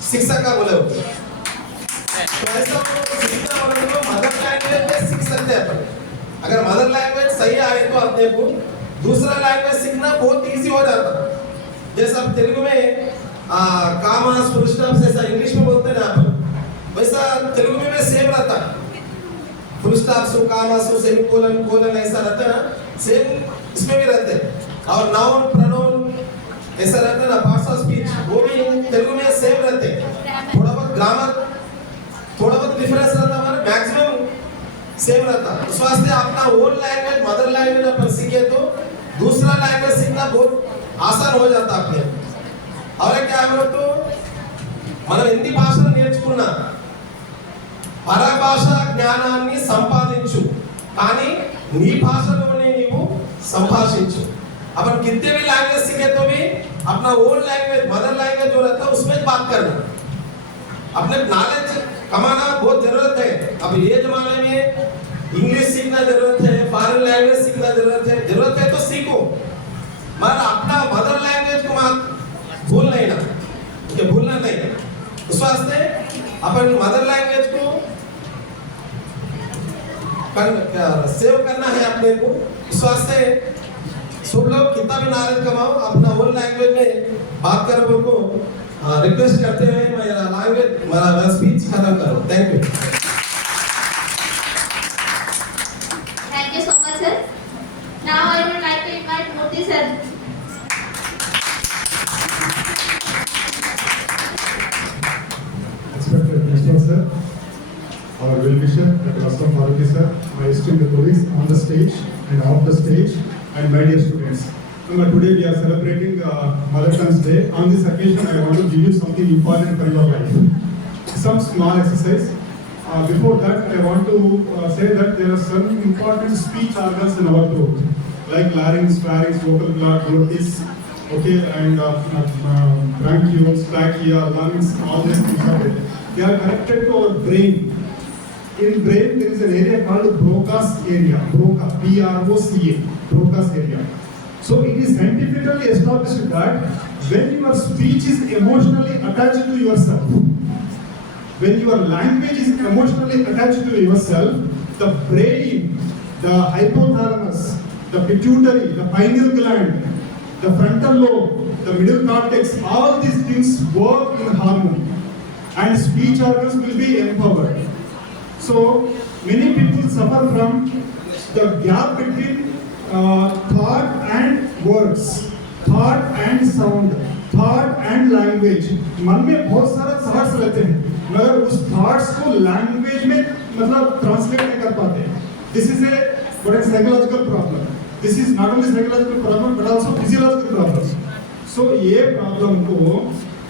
सीख सका बोले. तो ऐसा सीखना बोले तो मदर लैंग्वेज में सीख सकते हैं अपन. अगर मदर लैंग्वेज सही आए तो अपने को दूसरा लैंग्वेज सीखना बहुत इजी हो जाता. जैसे अब तेलुगु में कामास फुल स्टॉप जैसा इंग्लिश में बोलते हैं ना अपन, वैसा तेलुगु में सेम रहता. फुल स्टॉप सु कामा सु सेमीकोलन कोलन ऐसा रहता है ना, सेम इसमें भी रहते हैं. और नाउन प्रोनाउन ऐसा रहता है ना, पार्ट्स ऑफ स्पीच वो भी तेलुगु में सेम रहते हैं. थोड़ा बहुत ग्रामर थोड़ा बहुत डिफरेंस रहता है, हमारा मैक्सिमम सेम रहता. उस वास्ते अपना ओन लैंग्वेज मदर लैंग्वेज अपन सीखे तो दूसरा लैंग्वेज सीखना बहुत आसान हो जाता अपने. और क्या है तो మనం ఎన్ని భాషలు నేర్చుకున్నా పరభాష జ్ఞానాన్ని సంపాదించు, కానీ నీ భాషలోనే నీవు సంభాషించు. अपन कितने भी लैंग्वेज सीखे तो भी अपना ओन लैंग्वेज मदर लैंग्वेज जो रहता है उसमें बात करना. अपने नॉलेज कमाना बहुत जरूरत है. अब ये जमाने में इंग्लिश सीखना जरूरत है, फॉरेन लैंग्वेज सीखना जरूरत है तो सीखो, मगर अपना मदर लैंग्वेज को मत भूलना नहीं. उस वास्ते अपन मदर लैंग्वेज को सेव करना है अपने को. इस वास्ते सब लोग कितना भी नॉलेज कमाओ, अपना ओन लैंग्वेज में बात करो. उनको रिक्वेस्ट करते हुए मेरा लैंग्वेज मेरा स्पीच खत्म करो. Thank you. Thank you so much, sir. Now I would like to invite Murthy sir. Respected Principal sir, our well-wisher, Dr. Aslam Faruqi sir, my esteemed colleagues on the stage and off the stage, and my dear students. Today we are celebrating Mother Tongue Day. On this occasion, I want to give you something important for your life. Some small exercise. Before that, I want to say that there are some important speech organs in our throat, like larynx, pharynx, vocal cord, glottis, okay, and bronchioles, trachea, lungs, all these things are there. They are connected to our brain. In brain, there is an area called Broca's area. Broca, B-R-O-C-A, Broca's area. So it is scientifically established that when your speech is emotionally attached to yourself, when your language is emotionally attached to yourself, the brain, the hypothalamus, the pituitary, the pineal gland, the frontal lobe, the middle cortex, all these things work in harmony, and speech organs will be empowered. So many people suffer from the gap between thought and words, thought and sound, thought and language. मन में बहुत सारे thoughts रहते हैं, मगर उस thoughts को language में मतलब ट्रांसलेट नहीं कर पाते. This is a psychological problem. This is not only psychological problem but also physiological problem. So ये प्रॉब्लम को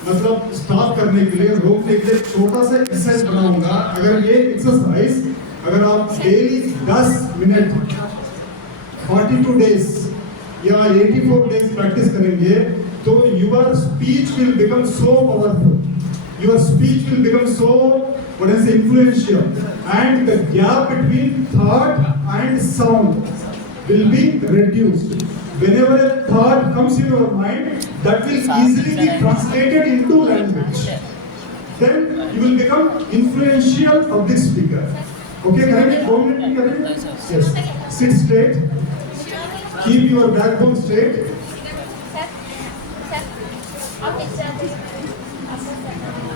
मतलब स्टॉप करने के लिए, रोकने के लिए छोटा सा एक्सरसाइज बनाऊंगा. अगर ये एक्सरसाइज अगर आप डेली 10 मिनट 42 डेज या 84 डेज प्रैक्टिस करेंगे तो your speech will become so powerful, your speech will become so influential, and the gap between thought and sound will be reduced. Whenever a thought comes in your mind, that will easily be translated into language. Then you will become influential public speaker. Okay, correct? 4 minutes, correct? Yes. Sit straight. Keep your backbone straight.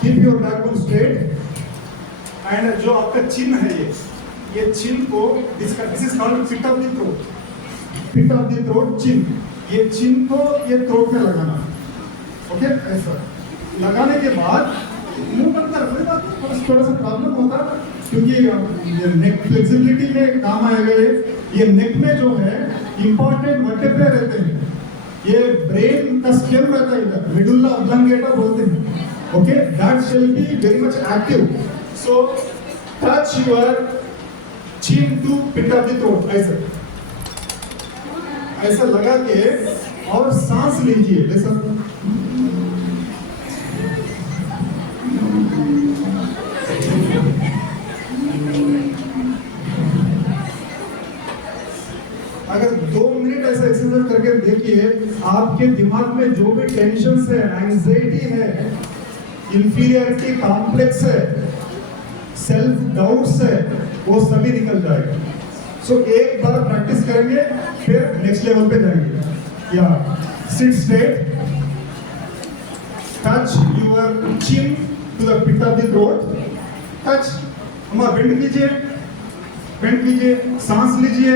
Keep your backbone straight. And जो आपका चिन्ह है ये चिन्ह को this is called pit of the throat. Pit of the throat चिन्ह. ये चिन्ह को ये थ्रोट में लगाना. ओके, ऐसा लगाने के बाद मुंह बंद कर, कोई बात नहीं, थोड़ा सा प्रॉब्लम होता क्योंकि नेक फ्लेक्सिबिलिटी में काम आएगा। ये नेक में जो है इंपॉर्टेंट वर्टेब्रे रहते हैं, ये ब्रेन का स्टेम रहता है, इधर मेडुल्ला ऑब्लांगेटा बोलते हैं। Okay, that shall be very much active. So touch your chin to pit of the throat, ऐसा लगा के और सांस लीजिए। जैसा अगर 2 मिनट ऐसा एक्सरसाइज करके देखिए, आपके दिमाग में जो भी टेंशन है, एंजाइटी है, इंफीरियरिटी कॉम्प्लेक्स है, सेल्फ डाउट्स है, वो सभी निकल जाएगा। सो एक बार प्रैक्टिस करेंगे, फिर नेक्स्ट लेवल पे जाएंगे। या sit straight, touch your chin to the pit of the throat, touch, हमारा बेंड कीजिए, बेंड कीजिए, सांस लीजिए।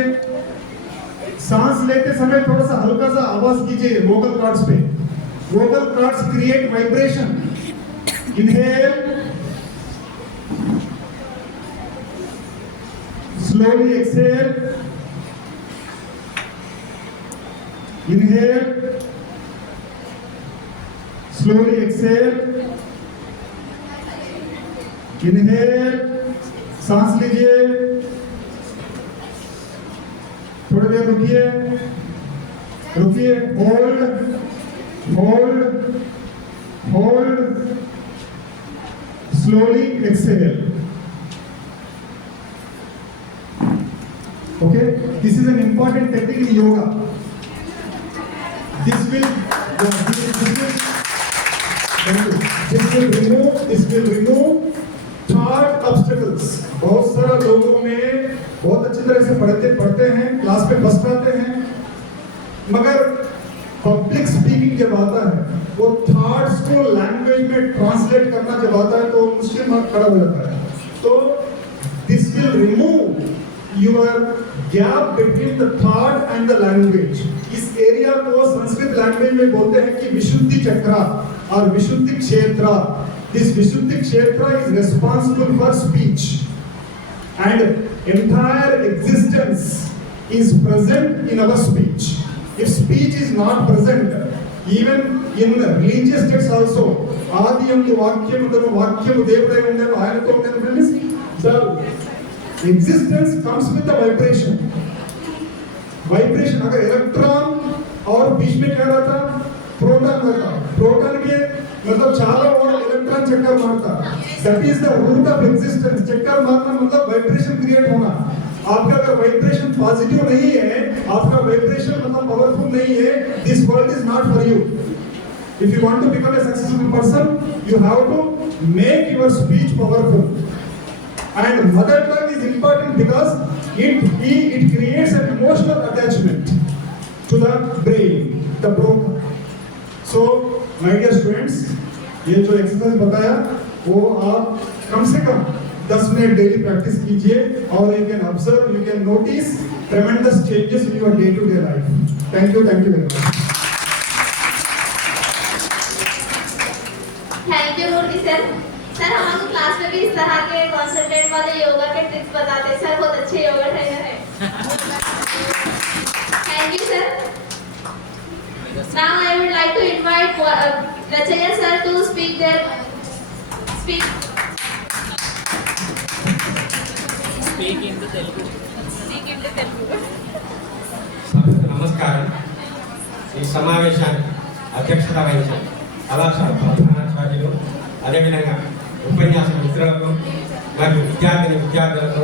सांस लेते समय थोड़ा सा हल्का सा आवाज कीजिए वोकल कॉर्ड्स पे। Vocal cords create vibration. Inhale, slowly exhale, inhale, slowly exhale, inhale, सांस लीजिए, थोड़ी देर रुकिए, रुकिए, hold, hold, hold, slowly exhale. Okay, this is an important technique in yoga. This will remove thought obstacles. बहुत सारा लोगों में बहुत अच्छी तरह से पढ़ते हैं, क्लास पे फर्स्ट आते हैं, मगर पब्लिक स्पीकिंग जब आता है, वो थॉट्स को लैंग्वेज में ट्रांसलेट करना जब आता है तो मुश्किल में खड़ा हो जाता है। तो this will remove your gap between the thought and the language. इस एरिया को संस्कृत लैंग्वेज में बोलते हैं कि विशुद्धि चक्रा और विशुद्धि क्षेत्र। This विशुद्धि क्षेत्र is responsible for speech and entire existence is present in our speech. If speech is not present, even in religious texts also, आदियंतु वाक्यमुदनु वाक्यमु దేవుడై ఉండెను ఆయనతో ఉండెను means the existence comes with the vibration. Vibration, अगर electron और बीच में क्या रहता, proton रहता, प्रोटॉन के मतलब चारों ओर इलेक्ट्रॉन चक्कर मारता, that is the root of existence. चक्कर मारना मतलब वाइब्रेशन क्रिएट होना। आपका अगर वाइब्रेशन पॉजिटिव नहीं है, आपका वाइब्रेशन मतलब पावरफुल नहीं है, this world is not for you. If you want to become a successful person, you have to make your speech powerful. And mother tongue is important because it creates an emotional attachment to the brain, the bronchi. So, my dear students, ये जो exercise बताया वो आप कम से कम 10 minute daily practice कीजिए और you can observe, you can notice tremendous changes in your day-to-day life. Thank you very much. Thank you Murthy sir. Sir हम लोग क्लास में भी इस तरह के कॉन्सेंट्रेट वाले योगा के ट्रिक्स बताते हैं। सर बहुत अच्छे योगा ट्रेनर हैं। Thank you sir. Now I would like to invite Rachaya sir to speak. Speak into Telugu. నమస్కారం. ఈ సమావేశానికి అధ్యక్షత వహించిన కళాశాల ప్రధానాచార్యులు, అదేవిధంగా ఉపన్యాస మిత్రులకు మరియు విద్యార్థులకు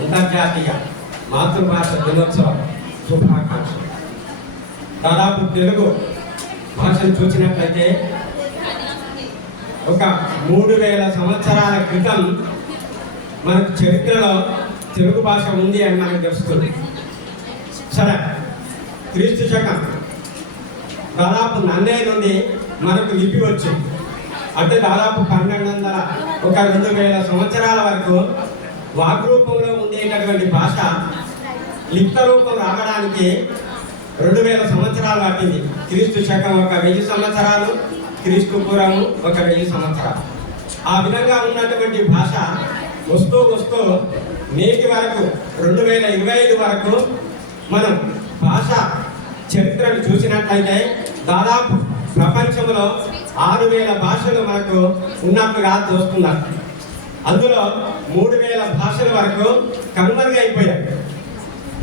అంతర్జాతీయ మాతృభాష దినోత్సవ శుభాకాంక్షలు. దాదాపు తెలుగు భాషను చూసినట్లయితే ఒక 3000 సంవత్సరాల క్రితం మనకు చరిత్రలో తెలుగు భాష ఉంది అని మనకు తెలుస్తుంది. సరే, క్రీస్తు శకం దాదాపు 40 నుండి మనకు లిపి వచ్చింది. అంటే దాదాపు 1200 ఒక 2000 సంవత్సరాల వరకు వాగ్రూపంలో ఉండేటటువంటి భాష లిప్త రూపం రావడానికి 2000 సంవత్సరాలు పట్టింది. క్రీస్తు శకం ఒక 1000 సంవత్సరాలు, క్రీస్తు పూర్వం ఒక 1000 సంవత్సరాలు. ఆ విధంగా ఉన్నటువంటి భాష వస్తూ వస్తూ నేటి వరకు 2025 వరకు మనం భాష చరిత్రను చూసినట్లయితే దాదాపు ప్రపంచంలో 6000 భాషలు మనకు ఉన్నట్లుగా చూస్తున్నారు. అందులో 3000 భాషల వరకు కనుమరుగైపోయాయి.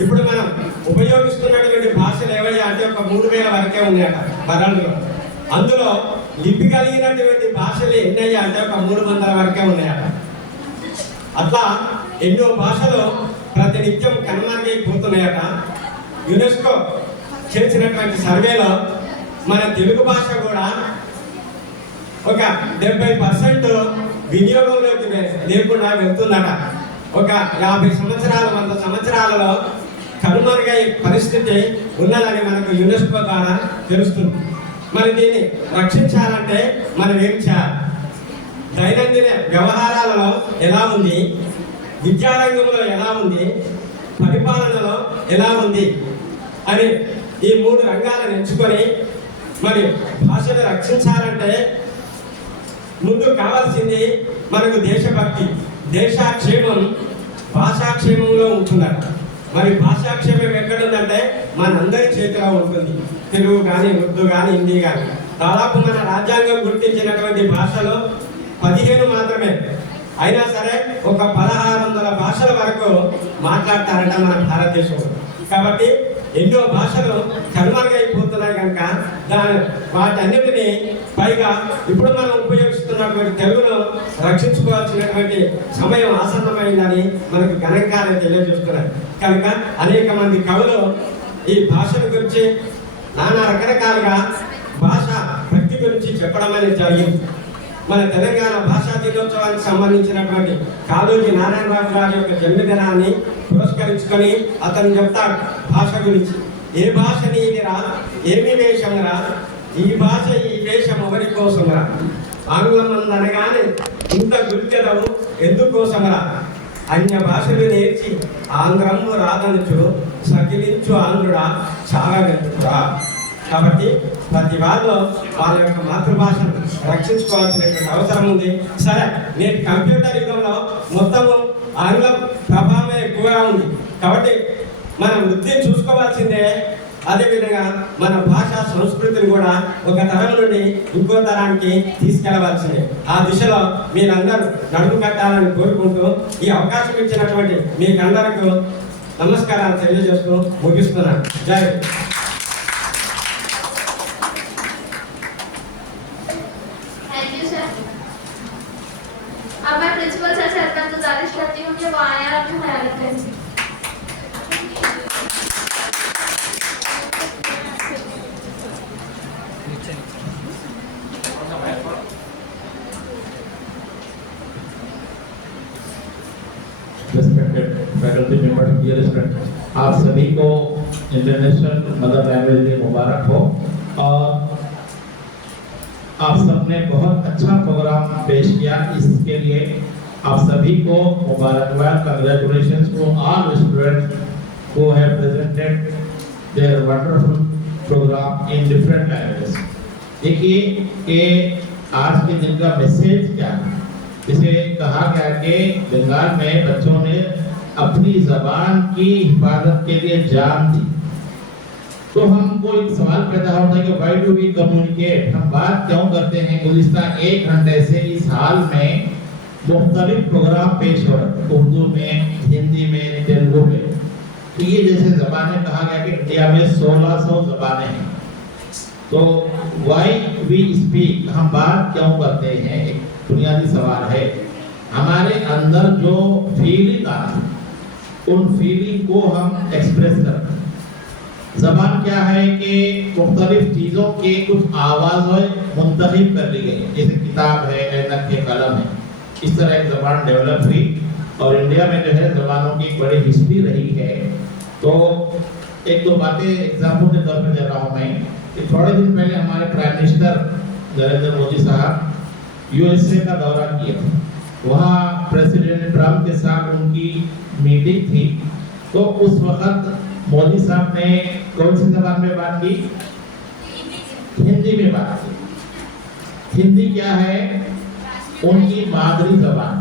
ఇప్పుడు మనం ఉపయోగిస్తున్నటువంటి భాషలు ఏవయ్యా అంటే ఒక 3000 వరకే ఉన్నాయట వరల్డ్లో. అందులో లిపి కలిగినటువంటి భాషలు ఎన్నయ్యా అంటే ఒక 300 వరకే ఉన్నాయట. అట్లా ఎన్నో భాషలు ప్రతినిత్యం కనుమరుగైపోతున్నాయట. యునెస్కో చేసినటువంటి సర్వేలో మన తెలుగు భాష కూడా ఒక 70% వినియోగంలోకి లేకుండా వెళ్తుందట. ఒక 50 సంవత్సరాలు 100 సంవత్సరాలలో కనుమరుగై పరిస్థితి ఉన్నదని మనకు యునెస్కో ద్వారా తెలుస్తుంది. మరి దీన్ని రక్షించాలంటే మనం ఏం చేయాలి? దైనందిన వ్యవహారాలలో ఎలా ఉంది, విద్యారంగంలో ఎలా ఉంది, పరిపాలనలో ఎలా ఉంది అని ఈ 3 రంగాలను ఎంచుకొని మరి భాషను రక్షించాలంటే ముందు కావాల్సింది మనకు దేశభక్తి. దేశాక్షేమం భాషాక్షేమంలో ఉంటుందట. మరి భాషాక్షేమం ఎక్కడుందంటే మనందరి చేతిలో ఉంటుంది. తెలుగు కానీ, ఉర్దూ కానీ, హిందీ కానీ. దాదాపు మన రాజ్యాంగం గుర్తించినటువంటి భాషలు 15 మాత్రమే. అయినా సరే ఒక 1600 భాషల వరకు మాట్లాడతారట మన భారతదేశంలో. కాబట్టి ఎన్నో భాషలు కనుమరుగైపోతున్నాయి కనుక వాటన్నిటినీ పైగా ఇప్పుడు మనం ఉపయోగిస్తున్నటువంటి తెలుగును రక్షించుకోవాల్సినటువంటి సమయం ఆసన్నమైందని మనకు గణాంకాలు తెలియజేస్తున్నాయి. కనుక అనేక మంది కవులు ఈ భాషల గురించి నానా రకరకాలుగా భాష భక్తి గురించి చెప్పడం అనేది జరిగింది. మన తెలంగాణ భాషా దినోత్సవానికి సంబంధించినటువంటి కాళోజీ నారాయణరావు గారి యొక్క జన్మదినాన్ని పురస్కరించుకొని అతను చెప్తాడు భాష గురించి. ఏ భాష నీదిరా, ఏమి వేషంరా, ఈ భాష ఈ వేషం ఎవరి కోసంరా, ఆంగ్లం అనగానే ఇంత గుర్తెదవు ఎందుకోసంరా, అన్య భాషలు నేర్చి ఆంధ్రము రాదనుచు సకిలించు ఆంధ్రుడా చావగలుగురా. కాబట్టి ప్రతి వాళ్ళు వాళ్ళ యొక్క మాతృభాషను రక్షించుకోవాల్సినటువంటి అవసరం ఉంది. సరే, నేటి కంప్యూటర్ యుగంలో మొత్తము ఆంగ్లం ప్రభావం ఎక్కువగా ఉంది. కాబట్టి మనం వృత్తిని చూసుకోవాల్సిందే. అదేవిధంగా మన భాష సంస్కృతిని కూడా ఒక తరం నుండి ఇంకో తరానికి తీసుకెళ్లవలసిందే. ఆ దిశలో మీరందరూ నడుము కట్టాలని కోరుకుంటూ ఈ అవకాశం ఇచ్చినటువంటి మీకందరకు నమస్కారాలు తెలియజేస్తూ ముగిస్తున్నాను. జై హింద్. अब मैं प्रिंसिपल सर से अपना गुजारिश करती हूँ कि वो आए और अपनी ख्याल रखें। Respected faculty members, dear students, आप सभी को इंटरनेशनल मदर लैंग्वेज डे मुबारक हो। और आप सबने बहुत अच्छा प्रोग्राम पेश किया, इसके लिए आप सभी को मुबारकबाद, congratulations to all students who have presented their wonderful program in different languages. देखिए कि आज के दिन का मैसेज क्या है। जिसे कहा गया कि बंगाल में बच्चों ने अपनी जबान की हिफाजत के लिए जान दी। तो हमको एक सवाल पैदा होता है कि व्हाई डू वी कम्युनिकेट, हम बात क्यों करते हैं। गुज़िश्ता 1 घंटे से इस हाल में मुख्तलिफ प्रोग्राम पेश हो रहे, उर्दू में, हिंदी में, तेलुगु में। तो ये जैसे ज़बानें कहा गया कि इंडिया में 1600 ज़बानें हैं। तो व्हाई वी स्पीक, हम बात क्यों करते हैं, एक बुनियादी सवाल है। हमारे अंदर जो फीलिंग आती है, उन फीलिंग को हम एक्सप्रेस करते हैं। ज़बान क्या है कि मुख्तलिफ चीज़ों के कुछ आवाज़ें मुंतखब कर ली गई, जैसे किताब है, ऐनक है, कलम है। इस तरह एक ज़बान डेवलप हुई और इंडिया में जो है ज़बानों की बड़ी हिस्ट्री रही है। तो एक दो बातें एग्जाम्पल के तौर पर दे रहा हूँ मैं। थोड़े दिन पहले हमारे प्राइम मिनिस्टर नरेंद्र मोदी साहब यूएसए का दौरा किए थे। वहाँ प्रेसिडेंट ट्रम्प के साथ उनकी मीटिंग थी। तो उस वक्त मोदी साहब ने कौन सी ज़बान में बात की? हिंदी में बात की। हिंदी क्या है? उनकी मादरी जबान।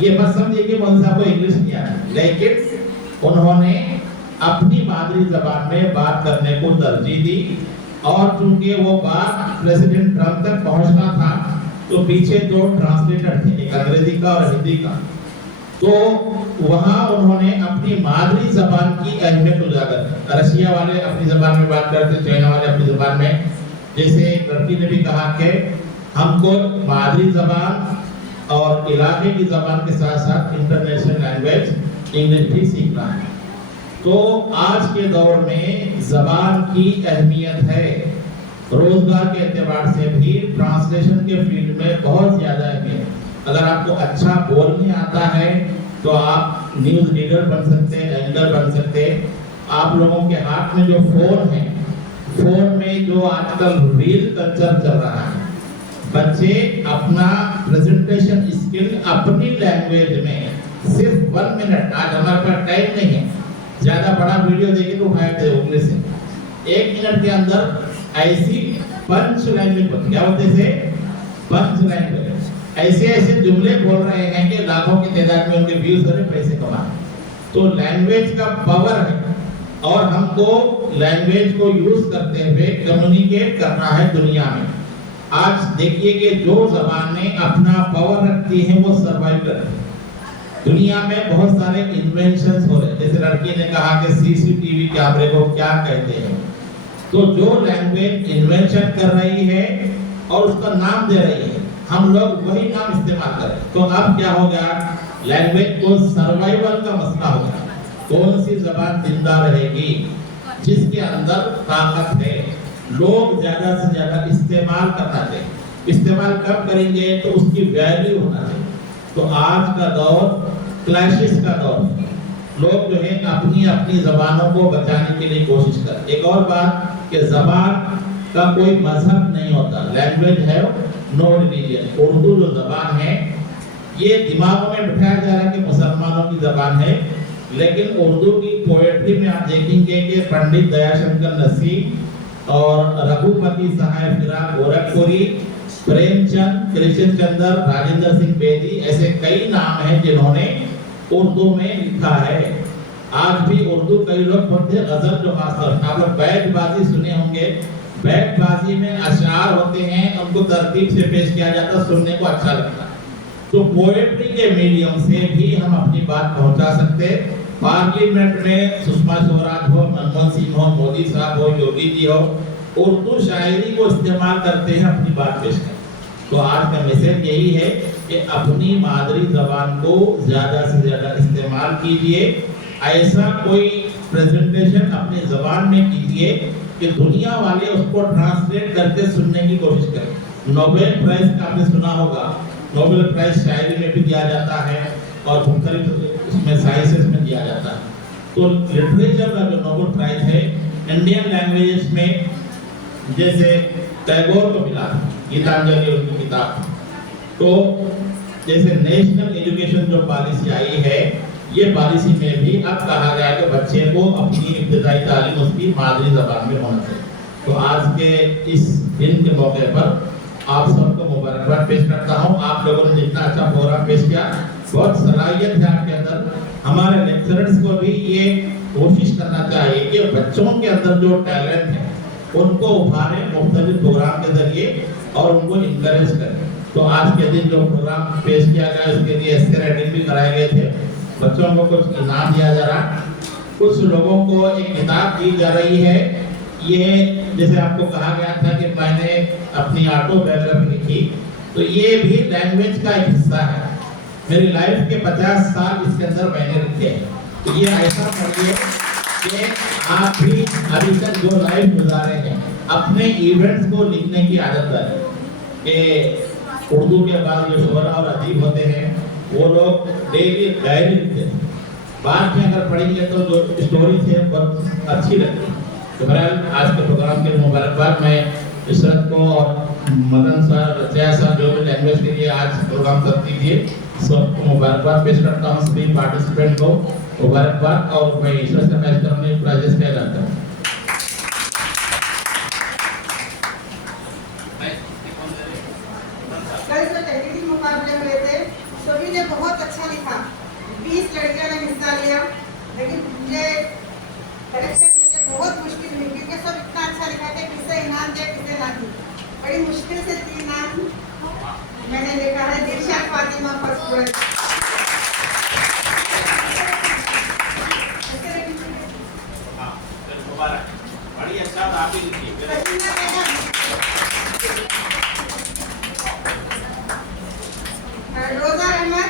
ये मत समझिए कि मौलवी साहब को इंग्लिश नहीं आती, लेकिन उन्होंने अपनी मादरी जबान में बात करने को तरजीह दी। और चूंकि वो बात प्रेसिडेंट ट्रंप तक पहुंचना था तो पीछे 2 ट्रांसलेटर थे, एक अंग्रेजी का और हिंदी का, तो वहां उन्होंने अपनी मादरी जबान की अहमियत उजागर। रशिया वाले अपनी जबान में बात करते, चाइना वाले अपनी जबान में। जैसे एक लड़की ने भी कहा कि हमको मादरी जबान और इलाके की जबान के साथ साथ इंटरनेशनल लैंग्वेज इंग्लिश भी सीखना है। तो आज के दौर में जबान की अहमियत है, रोजगार के एतबार से भी ट्रांसलेशन के फील्ड में बहुत ज्यादा अहमियत। अगर आपको अच्छा बोलने आता है तो आप न्यूज रीडर बन सकते हैं, एंकर बन सकते हैं। आप लोगों के हाथ में जो फोन है, फोन में जो आजकल रील कल्चर चल रहा है, बच्चे अपना प्रेजेंटेशन स्किल अपनी लैंग्वेज में सिर्फ 1 मिनट, आज हमारे पास टाइम नहीं है ज्यादा बड़ा वीडियो देखे तो उठाए थे उंगली से, 1 मिनट के अंदर ऐसी पंच लैंग्वेज, क्या बोलते थे, पंच लैंग्वेज, ऐसे ऐसे जुमले बोल रहे हैं कि लाखों की तादाद में उनके व्यूज हो रहे, पैसे कमा। तो लैंग्वेज का पावर है और हमको लैंग्वेज को यूज करते हुए कम्युनिकेट करना है दुनिया में। आज देखिए कि जो जबानें अपना पावर रखती हैं वो सर्वाइव करती हैं। दुनिया में बहुत सारे इन्वेंशंस हो रहे हैं, जैसे लड़की ने कहा कि सीसीटीवी कैमरे को क्या कहते हैं। तो जो लैंग्वेज इन्वेंशन कर रही है और उसका नाम दे रही है, हम लोग वही नाम इस्तेमाल करें। तो अब क्या हो गया, लैंग्वेज को सर्वाइवल का मसला हो गया। कौन सी जबान जिंदा रहेगी जिसके अंदर ताकत है, लोग ज्यादा से ज्यादा इस्तेमाल करना चाहिए। इस्तेमाल कब करेंगे तो उसकी वैल्यू होना चाहिए। तो आज का दौर क्लैशेस का दौर है, लोग जो है अपनी अपनी जबानों को बचाने के लिए कोशिश कर। एक और बात कि जबान का कोई मजहब नहीं होता, लैंग्वेज है नो रिलीजन। उर्दू जो जबान है ये दिमागों में बिठाया जा रहा है कि मुसलमानों की जबान है, लेकिन उर्दू की पोएट्री में आप देखेंगे कि पंडित दयाशंकर नसीम और रघुपति सहाय फिराक गोरखपुरी, प्रेमचंद, कृष्णचंद्र, राजेंद्र सिंह बेदी, ऐसे कई नाम हैं जिन्होंने उर्दू में लिखा है। आज भी उर्दू कई लोग पढ़ते हैं, गजल जो खासकर आप लोग बैतबाजी सुने होंगे, बैतबाजी में अशआर होते हैं, उनको तरतीब से पेश किया जाता है, सुनने को अच्छा लगता है। तो पोएट्री के मीडियम से भी हम अपनी बात पहुंचा सकते हैं। पार्लियामेंट में सुषमा स्वराज हो, मनमोहन सिंह हो, मोदी साहब हो, योगी जी हो, उर्दू शायरी को इस्तेमाल करते हैं अपनी बात पेश करते। तो आज का मैसेज यही है कि अपनी मादरी जबान को ज्यादा से ज्यादा इस्तेमाल कीजिए। ऐसा कोई प्रेजेंटेशन अपनी जबान में कीजिए कि दुनिया वाले उसको ट्रांसलेट करके सुनने की कोशिश करें। नोबेल प्राइज का आपने सुना होगा, नोबेल प्राइज शायरी में भी दिया जाता है और मुख्तलिफ इसमें साइंसेस में दिया जाता है। तो लिटरेचर का जो नोबेल प्राइज है इंडियन लैंग्वेजेस में, जैसे टैगोर को मिला गीतांजलि उनकी किताब। तो जैसे नेशनल एजुकेशन जो पॉलिसी आई है, ये पॉलिसी में भी अब कहा गया कि बच्चे को अपनी इब्तदाई तालीम उसकी मादरी जबान में होना चाहिए। तो आज के इस दिन के मौके पर आप सबको मुबारकबाद पेश करता हूँ। आप लोगों ने जितना अच्छा प्रोग्राम पेश किया, बहुत सलाहियत है आपके अंदर। हमारे लेक्चरर्स को भी ये कोशिश करना चाहिए कि बच्चों के अंदर जो टैलेंट है उनको उभारें मुख्तलिफ प्रोग्राम के जरिए और उनको इंकरेज करें। तो आज के दिन जो प्रोग्राम पेश किया गया उसके लिए एस्से राइटिंग भी कराए गए थे, बच्चों को कुछ इनाम दिया जा रहा, कुछ लोगों को एक किताब दी जा रही है। ये जैसे आपको कहा गया था कि मैंने अपनी ऑटोबायोग्राफी लिखी, तो ये भी लैंग्वेज का एक हिस्सा है। मेरी लाइफ के 50 साल इसके अंदर मैंने लिखे हैं। तो ये ऐसा पढ़िए कि आप भी अभी तक जो लाइफ गुजारे हैं अपने इवेंट्स को लिखने की आदत है। कि उर्दू के बाद जो शुरा और अदीब होते हैं वो लोग डेली डायरी लिखते हैं, बाद में अगर पढ़ेंगे तो जो स्टोरी थे बहुत अच्छी लगती है। तो बहरहाल आज के प्रोग्राम के मुबारकबाद मैं इशरत को और मदन सर, रचया सर जो भी लैंग्वेज के लिए आज प्रोग्राम करती थी, सबको मुबारकबाद पेश करता हूँ। सभी पार्टिसिपेंट को मुबारकबाद और मैं ईश्वर से मैच करने प्राइजेस का ऐलान करता हूँ। कल से तहरीरी मुकाबले बड़ी मुश्किल से 3 नाम मैंने लिखा है। Dilshad Fatima first prize. बड़ी अच्छा आप ही रोजा अहमद,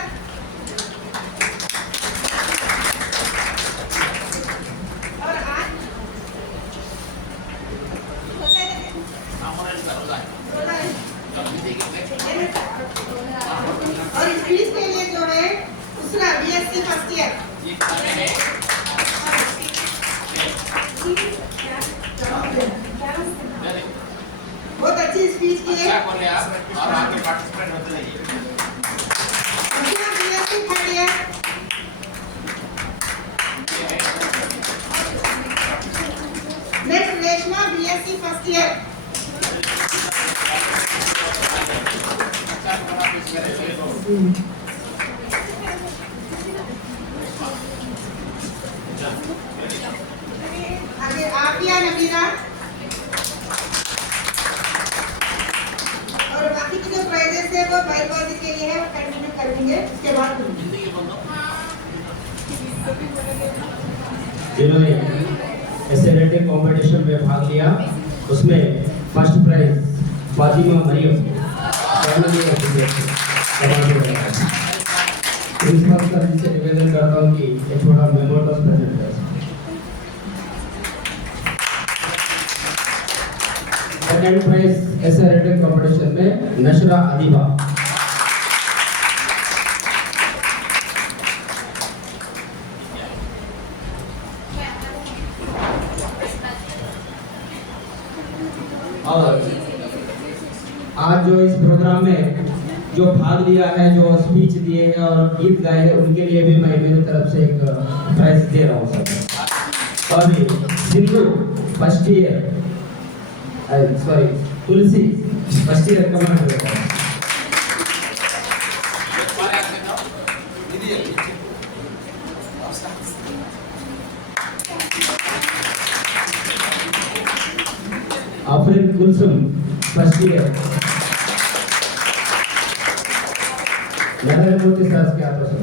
और आज और स्पीच के लिए जो है दूसरा बीएससी फर्स्ट ईयर। बहुत अच्छी स्पीच की है। और आपके पार्टिसिपेंट होते रहिए। BSc third year. Next Reshma BSc first year. आगे आफिया नबीरा, और बाकी के जो प्राइजेस है वो बाइकॉजी के लिए है, वो कंटिन्यू करेंगे इसके बाद। जिन्होंने ऐसे रेटिंग कंपटीशन में भाग लिया उसमें first prize Fatima Mariam principal sir ji से निवेदन करता हूँ कि एक छोटा मेमोरेंडम प्रेजेंट करें। Second prize essay writing competition में नशरा अदीबा। और आज जो इस प्रोग्राम में जो भाग लिया है, जो स्पीच दिए हैं और गीत गाए हैं, उनके लिए भी मैं मेरी तरफ से एक प्राइज दे रहा हूँ सर। और सिंधु फर्स्ट ईयर, सॉरी तुलसी फर्स्ट ईयर कमांड करता है। Afreen Kulsum first year. Narendra Modi sir क्या तो सर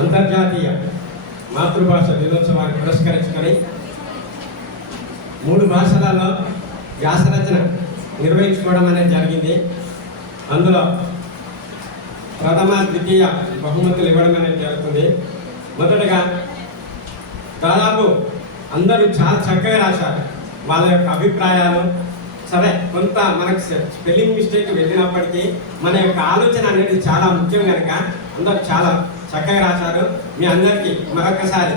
అంతర్జాతీయ మాతృభాష దినోత్సవాన్ని పురస్కరించుకొని 3 భాషలలో వ్యాసరచన నిర్వహించుకోవడం అనేది జరిగింది. అందులో ప్రథమ ద్వితీయ బహుమతులు ఇవ్వడం అనేది జరుగుతుంది. మొదటగా దాదాపు అందరూ చాలా చక్కగా రాశారు వాళ్ళ యొక్క అభిప్రాయాలు. సరే కొంత మనకు స్పెల్లింగ్ మిస్టేక్ వెళ్ళినప్పటికీ మన యొక్క ఆలోచన అనేది చాలా ముఖ్యం కనుక అందరూ చాలా చక్కగా రాశారు. మీ అందరికీ మరొకసారి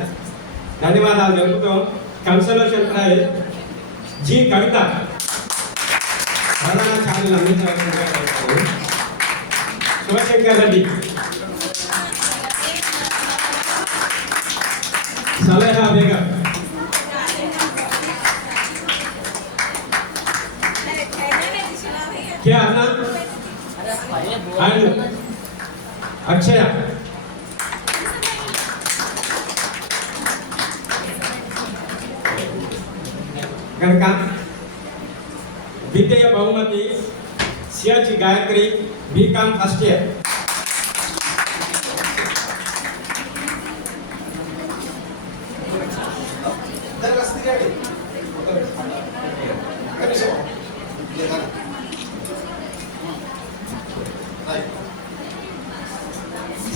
ధన్యవాదాలు తెలుపుతూ కన్సోలేషన్ ప్రైజ్ జీ కవిత ప్రధాన ఛానల్ అందించవలసిందిగా కోరుతున్నాను. శివశంకర్ రెడ్డి, సలేహా బేగం, क्या अन्ना and अक्षय, कनका द्वितीय बहुमति Siyachi Gayatri BCom first year.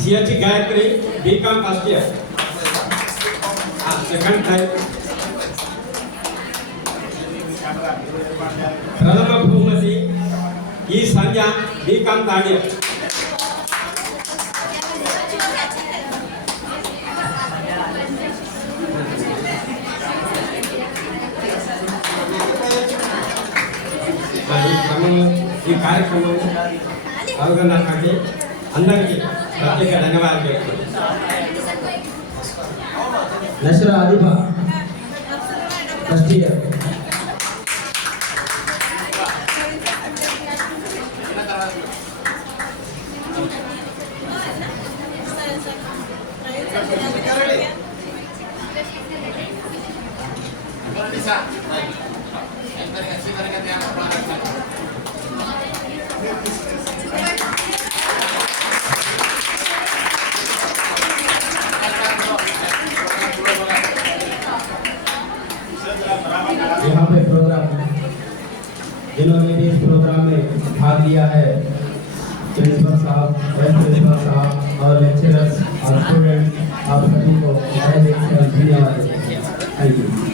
Siyachi Gayatri BCom first year. Second prize प्रथम बहुमति E Sandhya BCom third year. ఈ కార్యక్రమం పాల్గొన్నటువంటి అందరికీ ప్రత్యేక ధన్యవాదాలు తెలుపుతున్నాను. Nashra Adiba first year. यहाँ पे प्रोग्राम जिन्होंने भी इस प्रोग्राम में भाग लिया है, प्रिंसिपल साहब, वाइस प्रिंसिपल साहब और लेक्चरर्स और स्टूडेंट्स, आप सभी को धन्यवाद। Thank you.